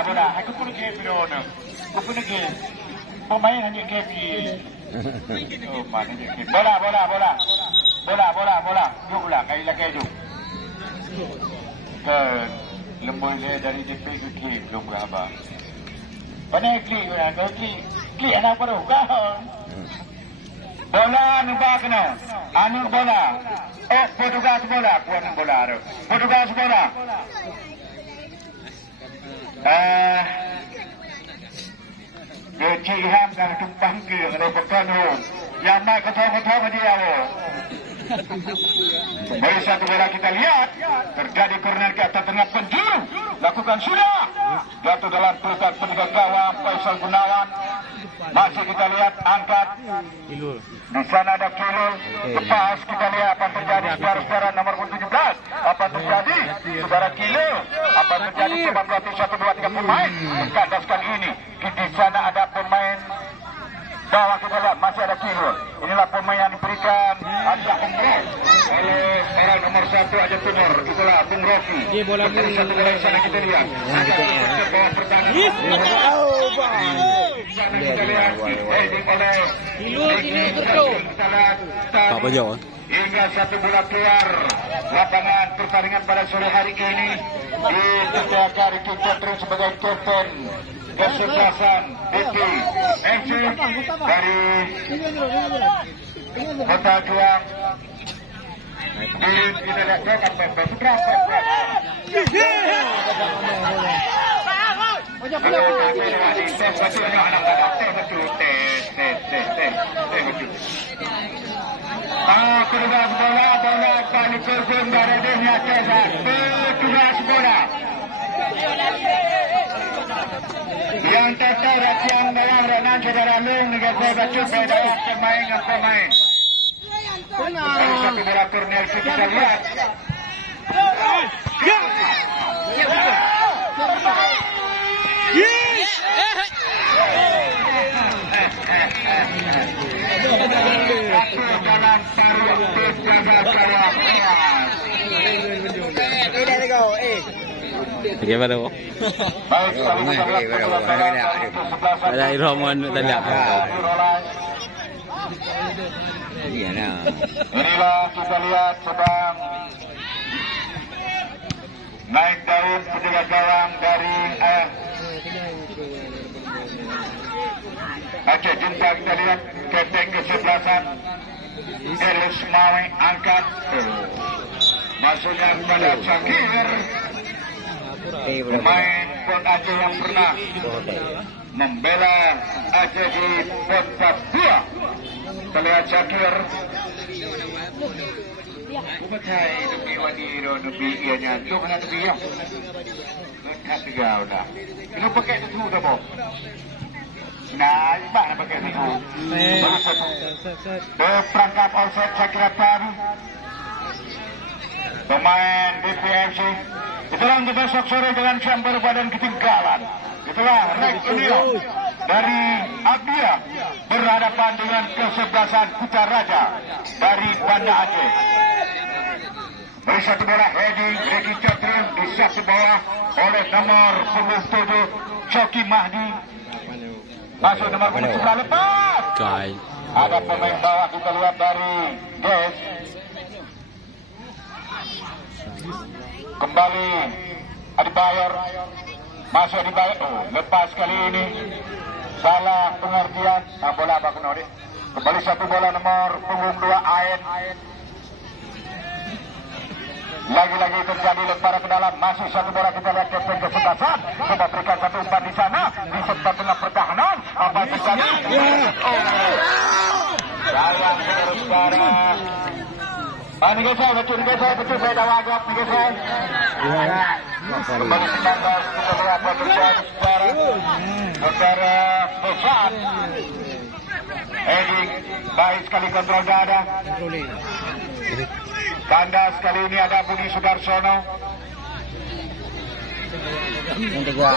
Bola. Aku pun game drone. Aku pun game. Pemain hanya game. Oh, mana game. Bola. Jumlah kailah jum. Ke lembut dia dari DP ke klik belum berapa. Pandai klik kan? Kau klik anak baru kau. Bola nubah kena. Anu bola. Oh, petugas bola. Puan bola tu. Petugas bola. Cik Ham dan tumpang ke ada pekan tu. Yang naik kotong-kotong dia tu. Baik satu bola kita lihat terjadi corner ke atas tengah penjuru, lakukan sudah jatuh dalam pelukan penjaga gawang Faisal Gunawan. Masih kita lihat angkat di sana ada Kilul lepas. Kita lihat apa terjadi saudara-saudara nomor 17, apa terjadi saudara Kilul, apa terjadi coba berarti 1, 2, 3 pemain kandaskan ini. Di sana ada pemain bawah, kita lihat masih ada Kilul. Inilah pemain yang diberikan adalah Umroh oleh orang nomor 1 aja Tunur. Itulah Bung Rocky. Dia bola dari satu bola di sana kita lihat. Ada bawah pertahanan. Sana kita lihat heading oleh Kilul ini betul. Apa jauh? Hingga satu bola keluar lapangan pertandingan pada sore hari ini dijaga Ricky Cetri sebagai kapten kesebelasan DP MC dari Kota Juang. Kita lihat berapa. Petugas bola balik ke zon daradehnya Cesar. Petugas bola yang tetap rakyat dalam renang saudara Lung dengan saya baca beda pemain. Dari satu bola corner kita lihat. Bagaimana kok? Ada Roman tadi apa? Inilah kita lihat sedang naik daun penjaga gawang dari Aceh. Jumpa kita lihat kapten kesebelasan Eros Mawi angkat masuknya kepada Syakir, pemain Pon Aceh yang pernah membela Aceh di Pon Papua. Kita lihat Syakir. Bukatai demi wadiro demi ianya tu mana tu dia. Lekat tegau dah. Kena pakai tu dah boh. Nah, ibarat nak pakai tu. Perangkap offset Syakir Tari. Pemain DPFC. Itulah untuk besok sore dengan siang berbadan ketinggalan. Itulah Rek Unio dari Abia berhadapan dengan kesebelasan Kuta Raja dari Banda Aceh. Beri satu bola heading Ricky Cetri di satu bawah oleh nomor 7 Coki Mahdi. Masuk nomor 7 lepas. Ada pemain bawah kita lihat dari Des. Kembali Adibayar. Masuk Adibayar. Lepas kali ini salah pengertian. Bola apa kena ni? Kembali satu bola nomor punggung 2 Ain. Lagi-lagi terjadi lemparan ke dalam. Masih satu bola kita lihat kapten kesebelasan. Coba berikan satu umpan di sana. Di sebelah tengah pertahanan. Apa terjadi? Sayang saudara-saudara. Ni saya betul saya dah wajib ni saya. Kembali 19 kita lihat apa terjadi sekarang. Saudara Bosan. Heading, baik sekali kontrol dada. Kandas kali ini ada Budi Sudarsono. Yang tiga.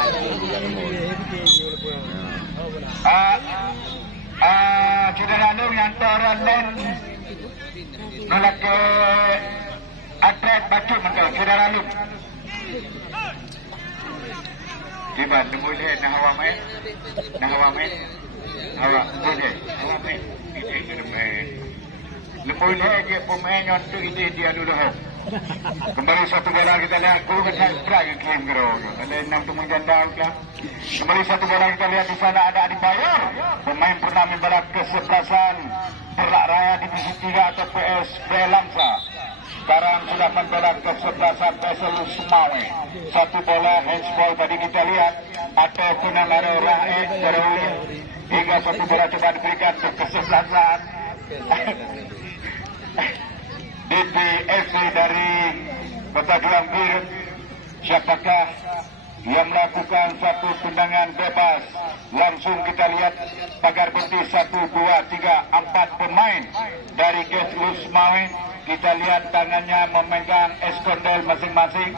Ciderano yang toron nolak ke atlet batu mentau Ciderano. Tiba nemu dia nak hawa main. Hawa boleh. Hawa main. Ini main. Nemu dia pemain yang tu dia dulu. Kembali satu bola kita lihat gol kena strike game gero. Ada 6 temu ganda lah. Kembali satu bola kita lihat di sana ada Adi Bayor. Pemain pernah membalap kesebelasan Perlak Raya Divisi 3 atau PSB Langsa. Sekarang sudah membalap kesebelasan PSL Sumawe. Satu bola handsball tadi kita lihat atau penangara Raid Daruli. Hingga satu bola coba diberikan untuk kesebelasan. DPFC dari Kota Gelang Biru. Siapakah yang melakukan satu tendangan bebas? Langsung kita lihat pagar betis 1, 2, 3, 4 pemain dari Geslus Mawen. Kita lihat tangannya memegang eskondel masing-masing.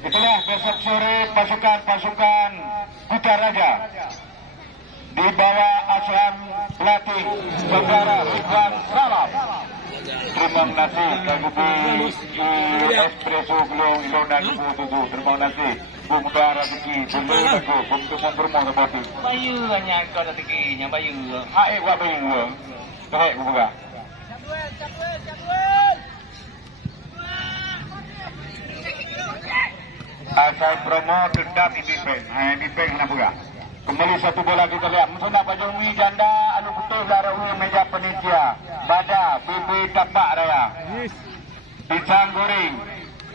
Itulah besok sore pasukan-pasukan Kutaraja di bawah asuhan pelatih saudara Ridwan Salam. Terima kasih Kagupi Espresso Glow Ilona 27. Terima kasih Bumba Rezeki Bumba Lagu Bumba Bermoh Batu Bayu hanya kau rezeki yang bayu. Hai buat bayu. Baik buka. Asal promo dendam di Bipeng. Bipeng nak buka. Kembali satu bola kita lihat. Musnah Pajungwi janda anu betul Larawi meja penitia. Bada Bibi tapak raya. Pisang goreng.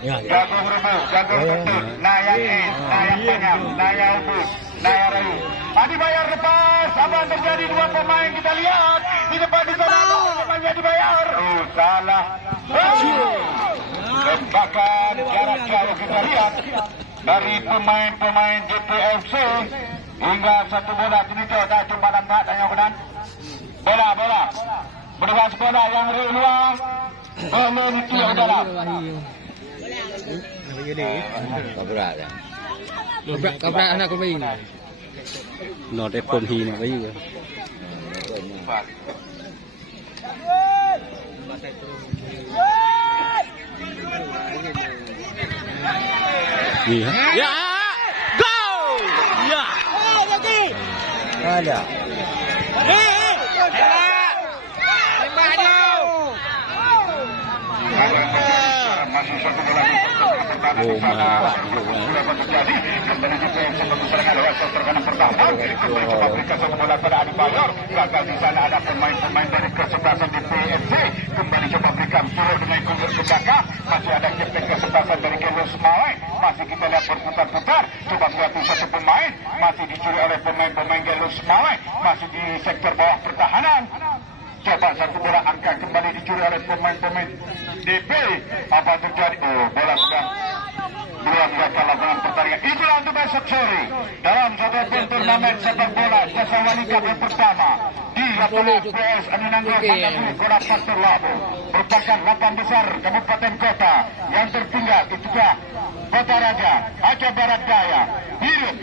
Jagung rebus, jagung betul. Nayang es, nayang panjang, nayang ubus, nayang rayu. Adi Bayar lepas. Apa yang terjadi dua pemain kita lihat. Di depan di sana pemainnya dibayar. Oh salah. Bahkan jarak jauh kita lihat dari pemain-pemain JPFC. Hingga satu bola kini tu dah cuma nampak dan yang kenan. Bola. Berdua bola yang luar. Bola itu yang dalam. Kabrak anak kau ini. Nó đẹp phồn hì này bây giờ. Gì hả? Ya! Go! Ya! Ada. Masih satu bola terjadi kembali juga sebagai serangan lewat terkadang pertahanan kembali coba berikan satu bola pada Adi Bayor. Gagal di sana ada pemain-pemain dari kesebelasan di PFC. Kembali coba berikan turun dengan gol ke belakang. Masih ada kapten kesebelasan dari Geslus Mawen. Masih kita lihat berputar-putar. Coba suatu satu pemain masih dicuri oleh pemain-pemain Geslus Mawen. Masih di sektor bawah pertahanan. Coba satu bola angka kembali dicuri oleh pemain-pemain DP. Apa terjadi? Oh, bola sudah luar biasa lapangan pertandingan. Itulah untuk besok sore dalam satu turnamen sepak bola Jasa Wali Cup yang pertama di lapangan PS Aninanggo Pandabu Kota Pasir Labu. Merupakan lapangan besar kabupaten kota yang tertinggal ketika Kota Raja, Aceh Barat Daya, Hidup,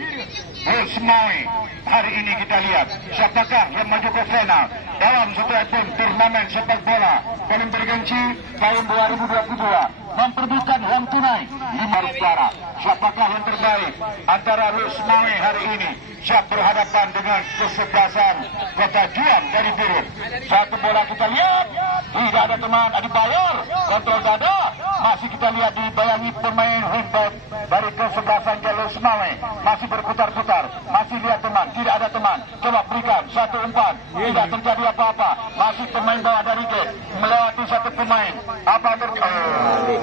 Semai. Hari ini kita lihat siapakah yang maju ke final dalam satu turnamen sepak bola paling bergengsi tahun 2022. Memperbutkan uang tunai 5 suara. Siapakah yang terbaik antara Lusmawe hari ini? Siap berhadapan dengan kesebelasan Kota Juang dari Biru. Satu bola kita lihat. Tidak ada teman Adi Bayor. Kontrol dada. Masih kita lihat dibayangi pemain Rimbaud dari kesebelasan Lusmawe. Masih berputar-putar. Masih lihat teman. Tidak ada teman. Coba berikan satu umpan. Tidak terjadi apa-apa. Masih pemain bawah dari gate. Melewati satu pemain. Apa terjadi?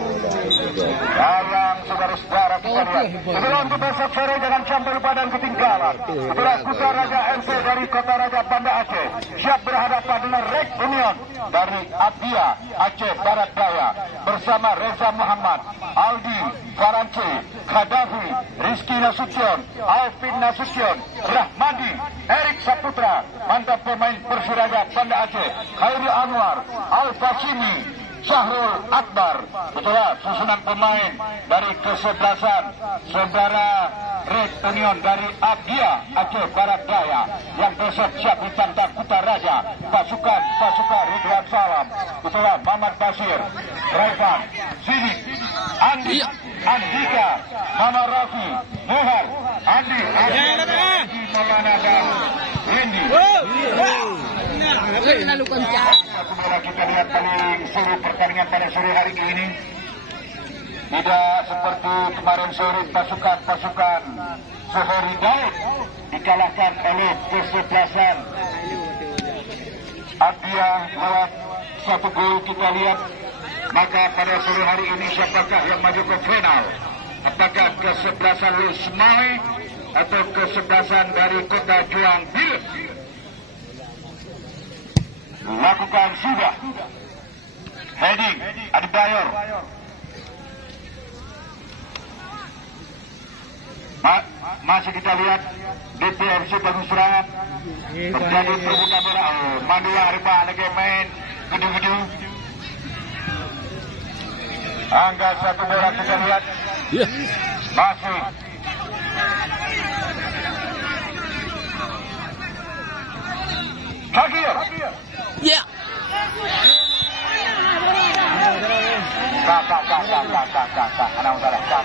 Sayang saudara-saudara kita Sebelum kita sore jangan sampai lupa dan ketinggalan. Itulah Kuta Raja MC dari Kota Raja Banda Aceh siap berhadapan dengan Red Union dari Abia Aceh Barat Daya bersama Reza Muhammad, Aldi, Farance, Khadafi, Rizky Nasution, Alvin Nasution, Rahmadi, Erik Saputra, mantan pemain Persiraja Banda Aceh, Khairi Anwar, Al-Fashimi, Syahrul Akbar. Betulah susunan pemain dari kesebelasan saudara Red Union dari Abia Aceh Barat Daya yang besok siap ditantang Kuta Raja pasukan Ridwan Salam. Betulah Muhammad Basir, Raifan, Sidik, Andi, Andika, Mama Rafi, Muhar, Andi, Maulana dan Wendy. Semoga kita lihat paling seru pertandingan pada sore hari ini. Tidak seperti kemarin sore pasukan Sohori Daud dikalahkan oleh kesebelasan Abia lewat 1 gol kita lihat. Maka pada sore hari ini siapakah yang maju ke final? Apakah kesebelasan Lusmai atau kesebelasan dari Kota Juang Bilek? Lakukan sudah heading Adibayor. Masih kita lihat DPRC bagus serangan terjadi perbukaan bola. Mandula Riba lagi main gedu-gedu. Angka 1 bola kita lihat masih Kagir. Ya. Kak. Anang salah.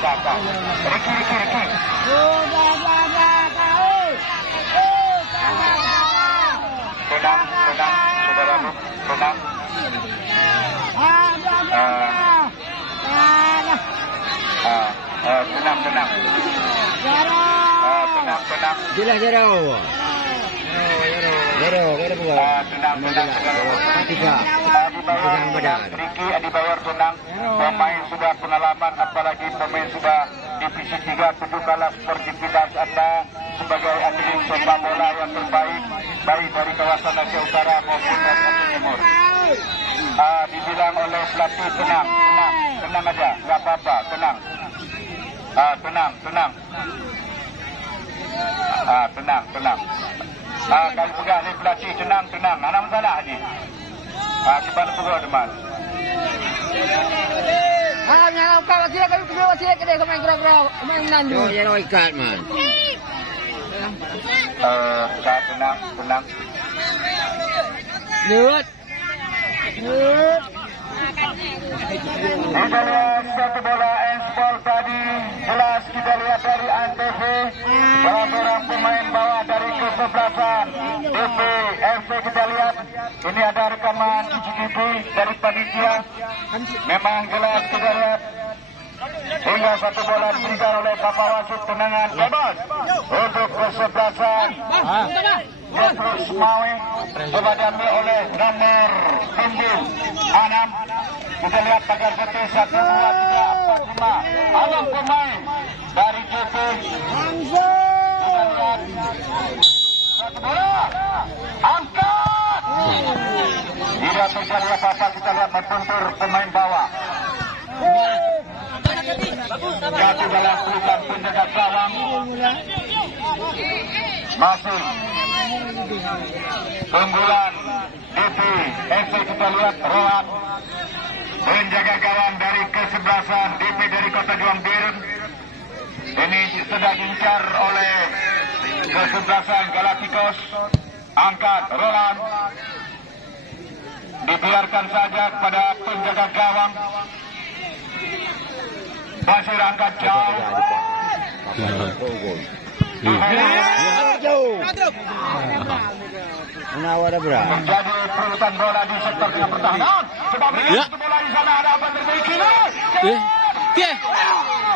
Kak. Riki. Tenang, saudaraku, tenang. Tenang. Tenang. Jelas jero. Tenang. Riki Adibayor tenang. Pemain sudah pengalaman, apalagi pemain sudah divisi 3 tunjukkanlah sportivitas Anda sebagai atlet sepak bola yang terbaik baik dari kawasan Aceh Utara maupun Aceh Timur. Dibilang oleh pelatih tenang aja, nggak apa-apa, tenang. Tenang. Kali juga oleh pelatih tenang. Ada masalah haji. Cepat pukul teman. Nyala kau wasila kau kedua wasila kedai kau main kura-kura main nandu. Yo jero ikat man. Tenang. Lut. Kita lihat 1 bola handball tadi. Jelas kita lihat dari Antv seorang pemain bawah dari kesebelasan DP FC. Kita lihat ini ada rekaman CCTV dari panitia. Memang jelas kita lihat hingga 1 bola diberikan oleh Bapak Wasit tendangan bebas untuk kesebelasan Petrus Maui diambil oleh nomor 6. Kita lihat pagar putih 1, 2, 3, 4, 5. 6 pemain dari JP. Kita lihat 1 bola. Angkat. Tidak terjadi apa-apa. Kita lihat mentuntur pemain bawah. Jatuh dalam pelukan penjaga gawang. Masih keunggulan DP FC. Kita lihat Rohan penjaga gawang dari kesebelasan DP dari Kota Juang Bilek. Ini sedang diincar oleh kesebelasan Galacticos. Angkat Roland, dibiarkan saja kepada penjaga gawang. Basir angkat jauh. Menawar berat. Menjadi perebutan bola di sektor tengah pertahanan. Sebab itu bola di sana ada apa terjadi kini?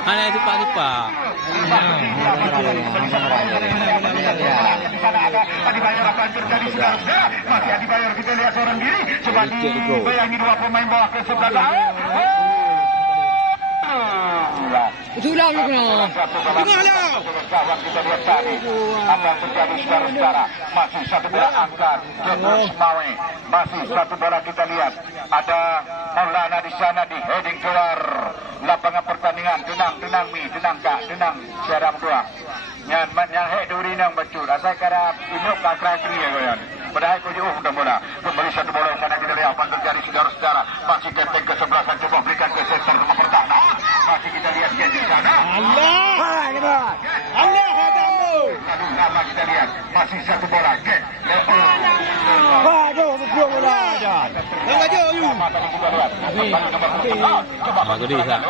Hanya itu Pak. Di sana ada Adibayor akan terjadi saudara-saudara. Masih Adibayor kita lihat seorang diri. Coba dibayangi 2 pemain bawah ke sebelah. Sulang. Sulang lu kena. Kawan kita lihat tadi akan terjadi saudara-saudara. Masih satu bola angkat Jendul Semawe. Masih satu bola kita lihat ada Maulana di sana di heading keluar lapangan pertandingan. Tenang mi, tenang kak, tenang siaram doang. Yang head duri nang bacur. Asal kara inuk kakra kiri ya goyan. Padahal kau jauh dah bola. Kembali satu bola sana kita lihat apa terjadi saudara-saudara. Masih kenteng kesebelasan coba berikan ke center rumah pertahanan. Masih kita lihat dia di sana. Allah nama kita lihat masih satu bola. Aduh, betul bola aja. Maju you. Aku di sana.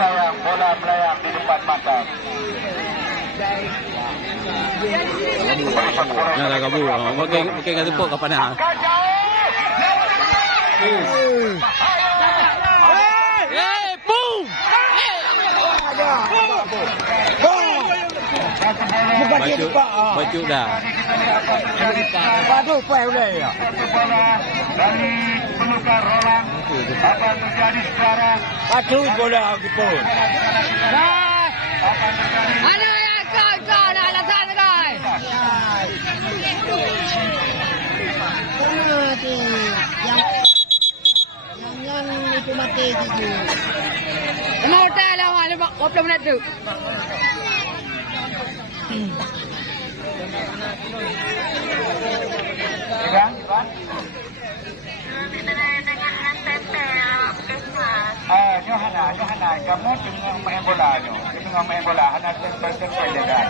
Sayang bola melayang di depan mata. Nak dah kabur. Okey kasi po kapan na. Hey, boom! Baju dah. Aduh, apa boleh ya? Dari penukar Roland apa terjadi sekarang? Aduh, bola pun. Ano yan? Kau nak alasan kau? Yang itu mati itu. Mau hotel lah, 20 minit tu. Johanna, kamu tengah main bola tu. Tengah main bola, Hana tempat jaga.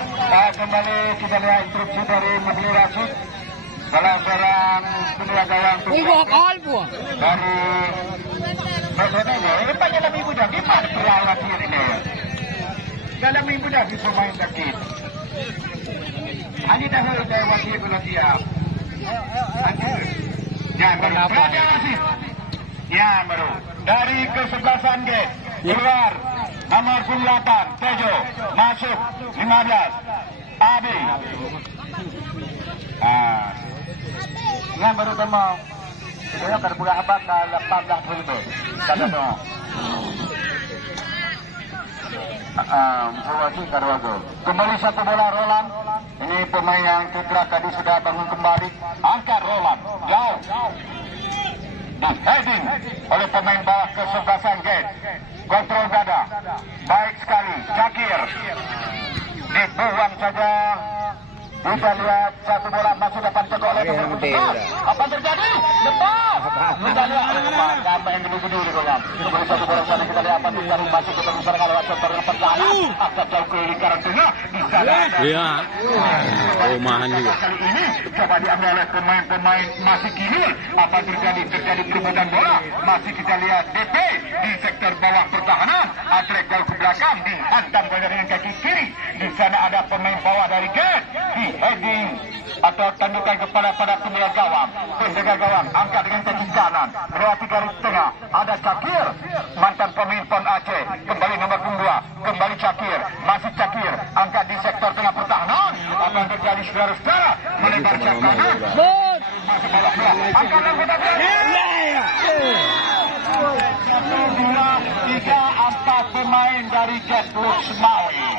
Kembali kita lihat instruksi dari Mubli Rashid. Salah seorang penjaga gawang Ini bawa call pun. dari ini banyak lebih mudah. Di mana perawat ini? Dalam minggu dah bisa main sakit. Hanya dahulu saya wakil bola siap. Yang baru. Yang baru. Dari kesebelasan gate keluar nomor 8 Tejo masuk 15 Abi. Yang baru temu. Saya akan buka abad ke 18 ribu. Kata semua. Kembali satu bola Roland. Ini pemain yang cedera tadi sudah bangun kembali. Angkat Roland jauh. Heading oleh pemain bawah kesebelasan gate. Kontrol dada. Baik sekali. Zakir. Dibuang saja. Kita lihat satu bola masuk depan ke oleh nomor 3. Apa terjadi? Lepas. Kita lihat gambar yang dulu di kolam. Kembali satu bola sana kita lihat apa terjadi masuk ke tengah serangan lewat center pertahanan. Akan jauh ke lingkaran tengah. Di sana. Ya. Rumahan juga. Kali ini coba diambil oleh pemain-pemain masih kini. Apa terjadi? Terjadi perebutan bola. Masih kita lihat DP di sektor bawah pertahanan. Atrek jauh ke belakang dihantam bola dengan kaki kiri. Di sana ada pemain bawah dari gate. Di heading atau tandukan kepala pada penjaga gawang. Penjaga gawang angkat dengan kaki kanan. Melewati garis tengah. Ada Cakir. Mantan pemain Pon Aceh. Kembali nomor 2. Kembali Cakir. Masih Cakir. Angkat di sektor tengah pertahanan. Akan terjadi saudara-saudara. Melebarkan kanan. Bud. Angkat dan kita 1, 2, 3, 4 pemain dari Jendul Semawe.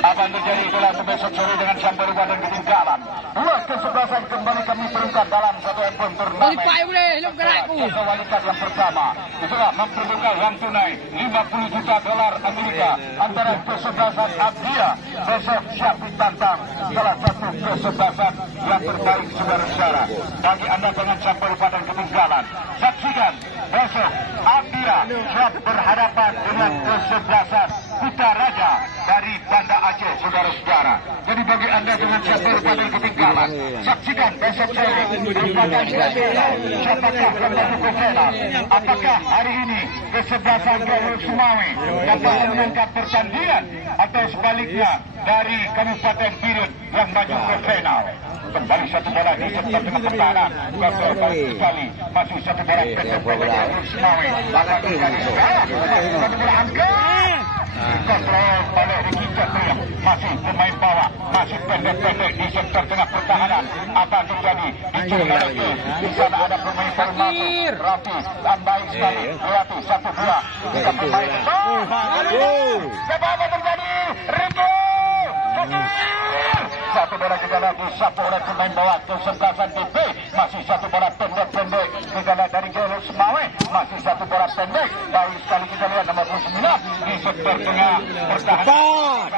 Akan terjadi bola besok sore dengan campur badan ketinggalan. Dua kesebelasan kembali kami perintah dalam satu handphone turnamen. Lipai boleh, lom gerakku. Kualitas yang pertama itulah memperlukan uang tunai $50 juta Amerika antara kesebelasan Abdia besok siap ditantang salah satu kesebelasan yang terbaik saudara-saudara. Bagi anda dengan campur badan ketinggalan, saksikan besok Abdia siap berhadapan dengan kesebelasan Kuta Raja dari Banda Aceh, saudara-saudara. Jadi bagi anda dengan campur badan ketinggalan, saksikan besok sore berbagai siapakah yang masuk ke final. Apakah hari ini kesebelasan Jendul Semawe dapat menangkap pertandingan atau sebaliknya dari Kabupaten Pirut yang maju ke final. Kembali satu bola di sektor tengah pertahanan. Kontrol baik sekali. Masih satu bola ke Jendul Semawe. Akan terjadi sekarang. Satu bola angkat. dikontrol oleh Ricky Chatria. Masih pemain bawah, masih pendek-pendek di sektor tengah pertahanan. Apa terjadi? Dicuri lagi. Di sana ada pemain formatur. Rafi, dan baik sekali. Rafi, 1-2. Kita pemain. Apa terjadi? Ricky! Satu bola kita lagi, satu oleh pemain bawah kesebelasan DP. Masih satu bola pendek-pendek kita lihat dari Joel Semawe. Masih satu bola pendek. Baik sekali kita lihat nomor 9 di sektor tengah pertahanan.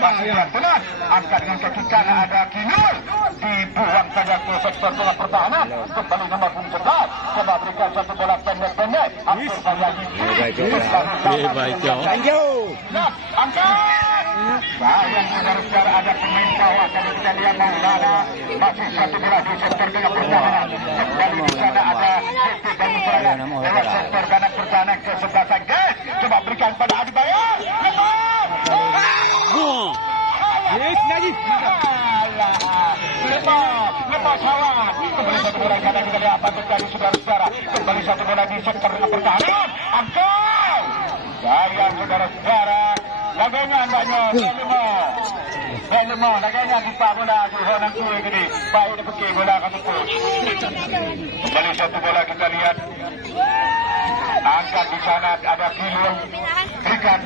Masih tengah. Angkat dengan kaki kanan ada Kinul. Dibuang saja ke sektor tengah pertahanan. Kembali nomor 11. Coba berikan satu bola pendek-pendek. Hampir saja Baik jauh. Thank you. Nah, angkat. Sayang saudara-saudara ada pemain bawah. Kalau kita lihat Maulana masih satu bola di sektor tengah pertahanan. Kembali di sana ada Hesti dan Mufarana lewat sektor kanan pertahanan ke sebelah guys. Coba berikan pada Adi Bayar. Yes, lagi. Lepas hawa. Kembali satu bola kanan kita lihat apa terjadi saudara-saudara. Kembali satu bola di sektor tengah pertahanan. Angkat. Sayang saudara-saudara. Laganya banyak, Belmo, laganya di Pak bola Johan yang kue gini. Baik dia pergi bola kami pun. Kembali satu bola kita lihat. Angkat di sana ada Kilo. Berikan.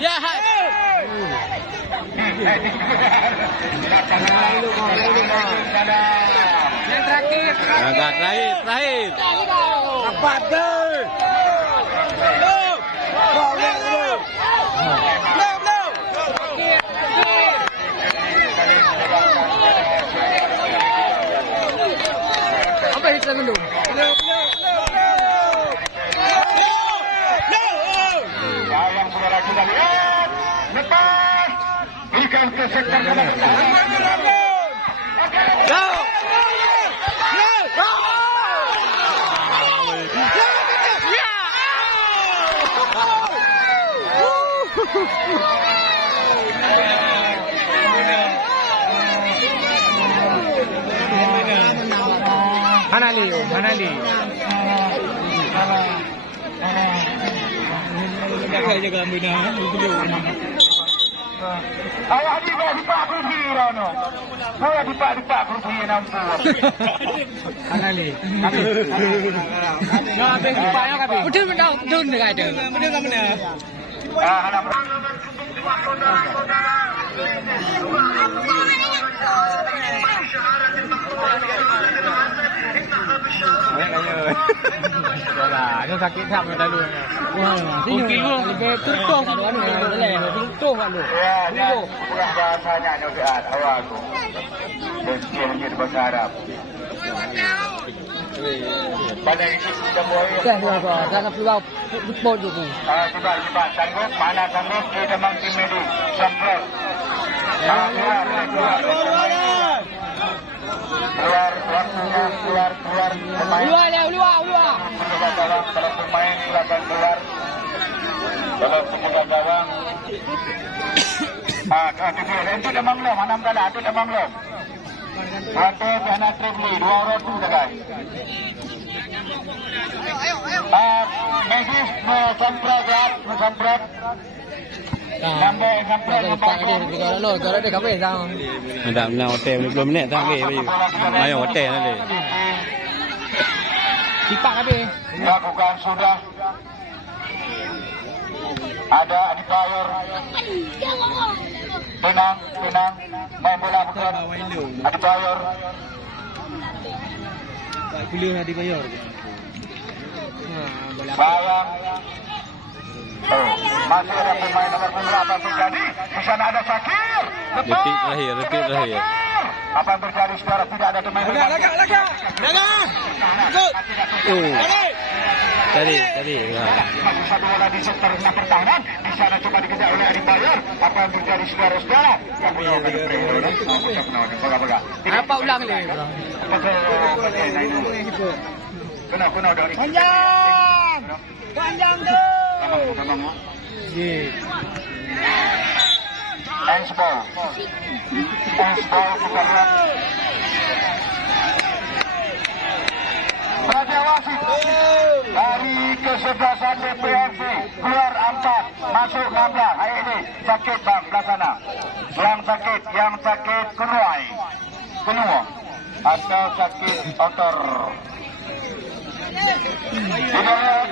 Ya, hai. Yang terakhir. Agak terakhir. Cepat tu. Apa yang kita tunduk? Sayang saudara kita lihat. Lepas. Berikan ke sektor kanan. Mana Leo? Jaga gambar Ayah di Pak Kursi Rono. Saya di Pak Kursi nampu. Mana Leo? Yang apa yang Pak yang apa? Betul dekat ada. Betul kan mana? Anak Itu sakit tak pada lu. Okey lu. Lebih tutup kan lu. Tutup kan lu. ya, kurang bahasanya nyobaat awal tu. Dia hanya di bahasa Arab. Pada itu sudah boleh. Dah dua. Jangan keluar football tu. Cepat. Sanggup, mana sanggup kita mangkin medis. Sanggup. Keluar pemain. Luar. Kalau pemain silakan keluar. Kalau penjaga gawang. Itu dah manglom, Anam Kala, itu dah manglom. Berapa Jana Tribli, 2 orang tu dah guys. Medis Musamprat. Sampai Kalau dia kau yang Ada menang hotel 20 minit tak lagi. Mayo hotel nanti. Tipak habis. Lakukan sudah. Ada Adi Bayor. Tenang. Main bola bukan. Adi Bayor. Beliau Adi Bayor. Sayang. Masih ada pemain nomor 8 terjadi. Di sana ada Syakir. Repeat terakhir. Apa yang terjadi sekarang? Tidak ada pemain. Lagak. Tadi. Masih satu bola di sektor pertahanan. Di sana coba dikejar oleh Adi Bayor. Apa yang terjadi saudara-saudara? Apa ulang ni? Kena dari. Panjang tu. Handsball kita lihat. Raja Wasit dari kesebelasan DPRC keluar 4. masuk 16. Hari ini sakit bang belah sana. Yang sakit kenua atau sakit otor. Nomor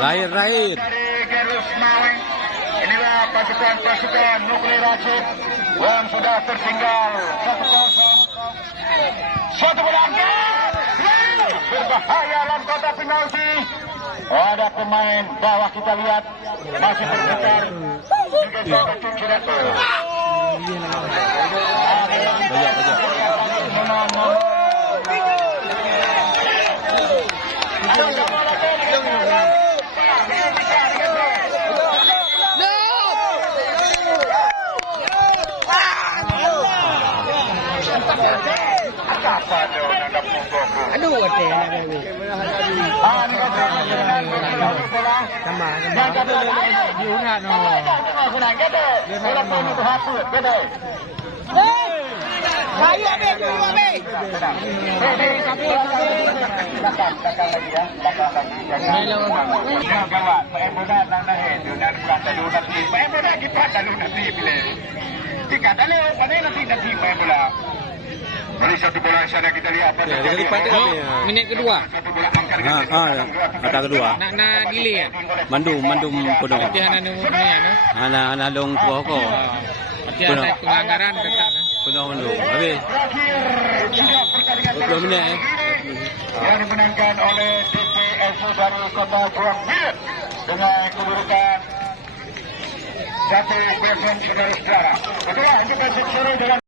Lahir. dari Gerus Maweng. Inilah pasukan nuklir Racik yang sudah tertinggal 1-0. Suatu berangkat berbahaya dalam kotak penalti. Ada pemain bawah kita lihat masih berputar. Aduh, ada. Diunat no. Kayu habis, dulu habis. Dari satu bola sana kita lihat apa Ya, dia lipat dia. Minit kedua. Kata kedua. Nak delay ya. Mandum penuh. Latihan anu ni anu. Anak dong poko. Latihan pelanggaran tetap. Penuh mandum. Habis. 20 minit yang dimenangkan oleh DPSU dari Kota Juang Biru dengan kedudukan 1-0 saudara-saudara. Kedua, kita seksiri dengan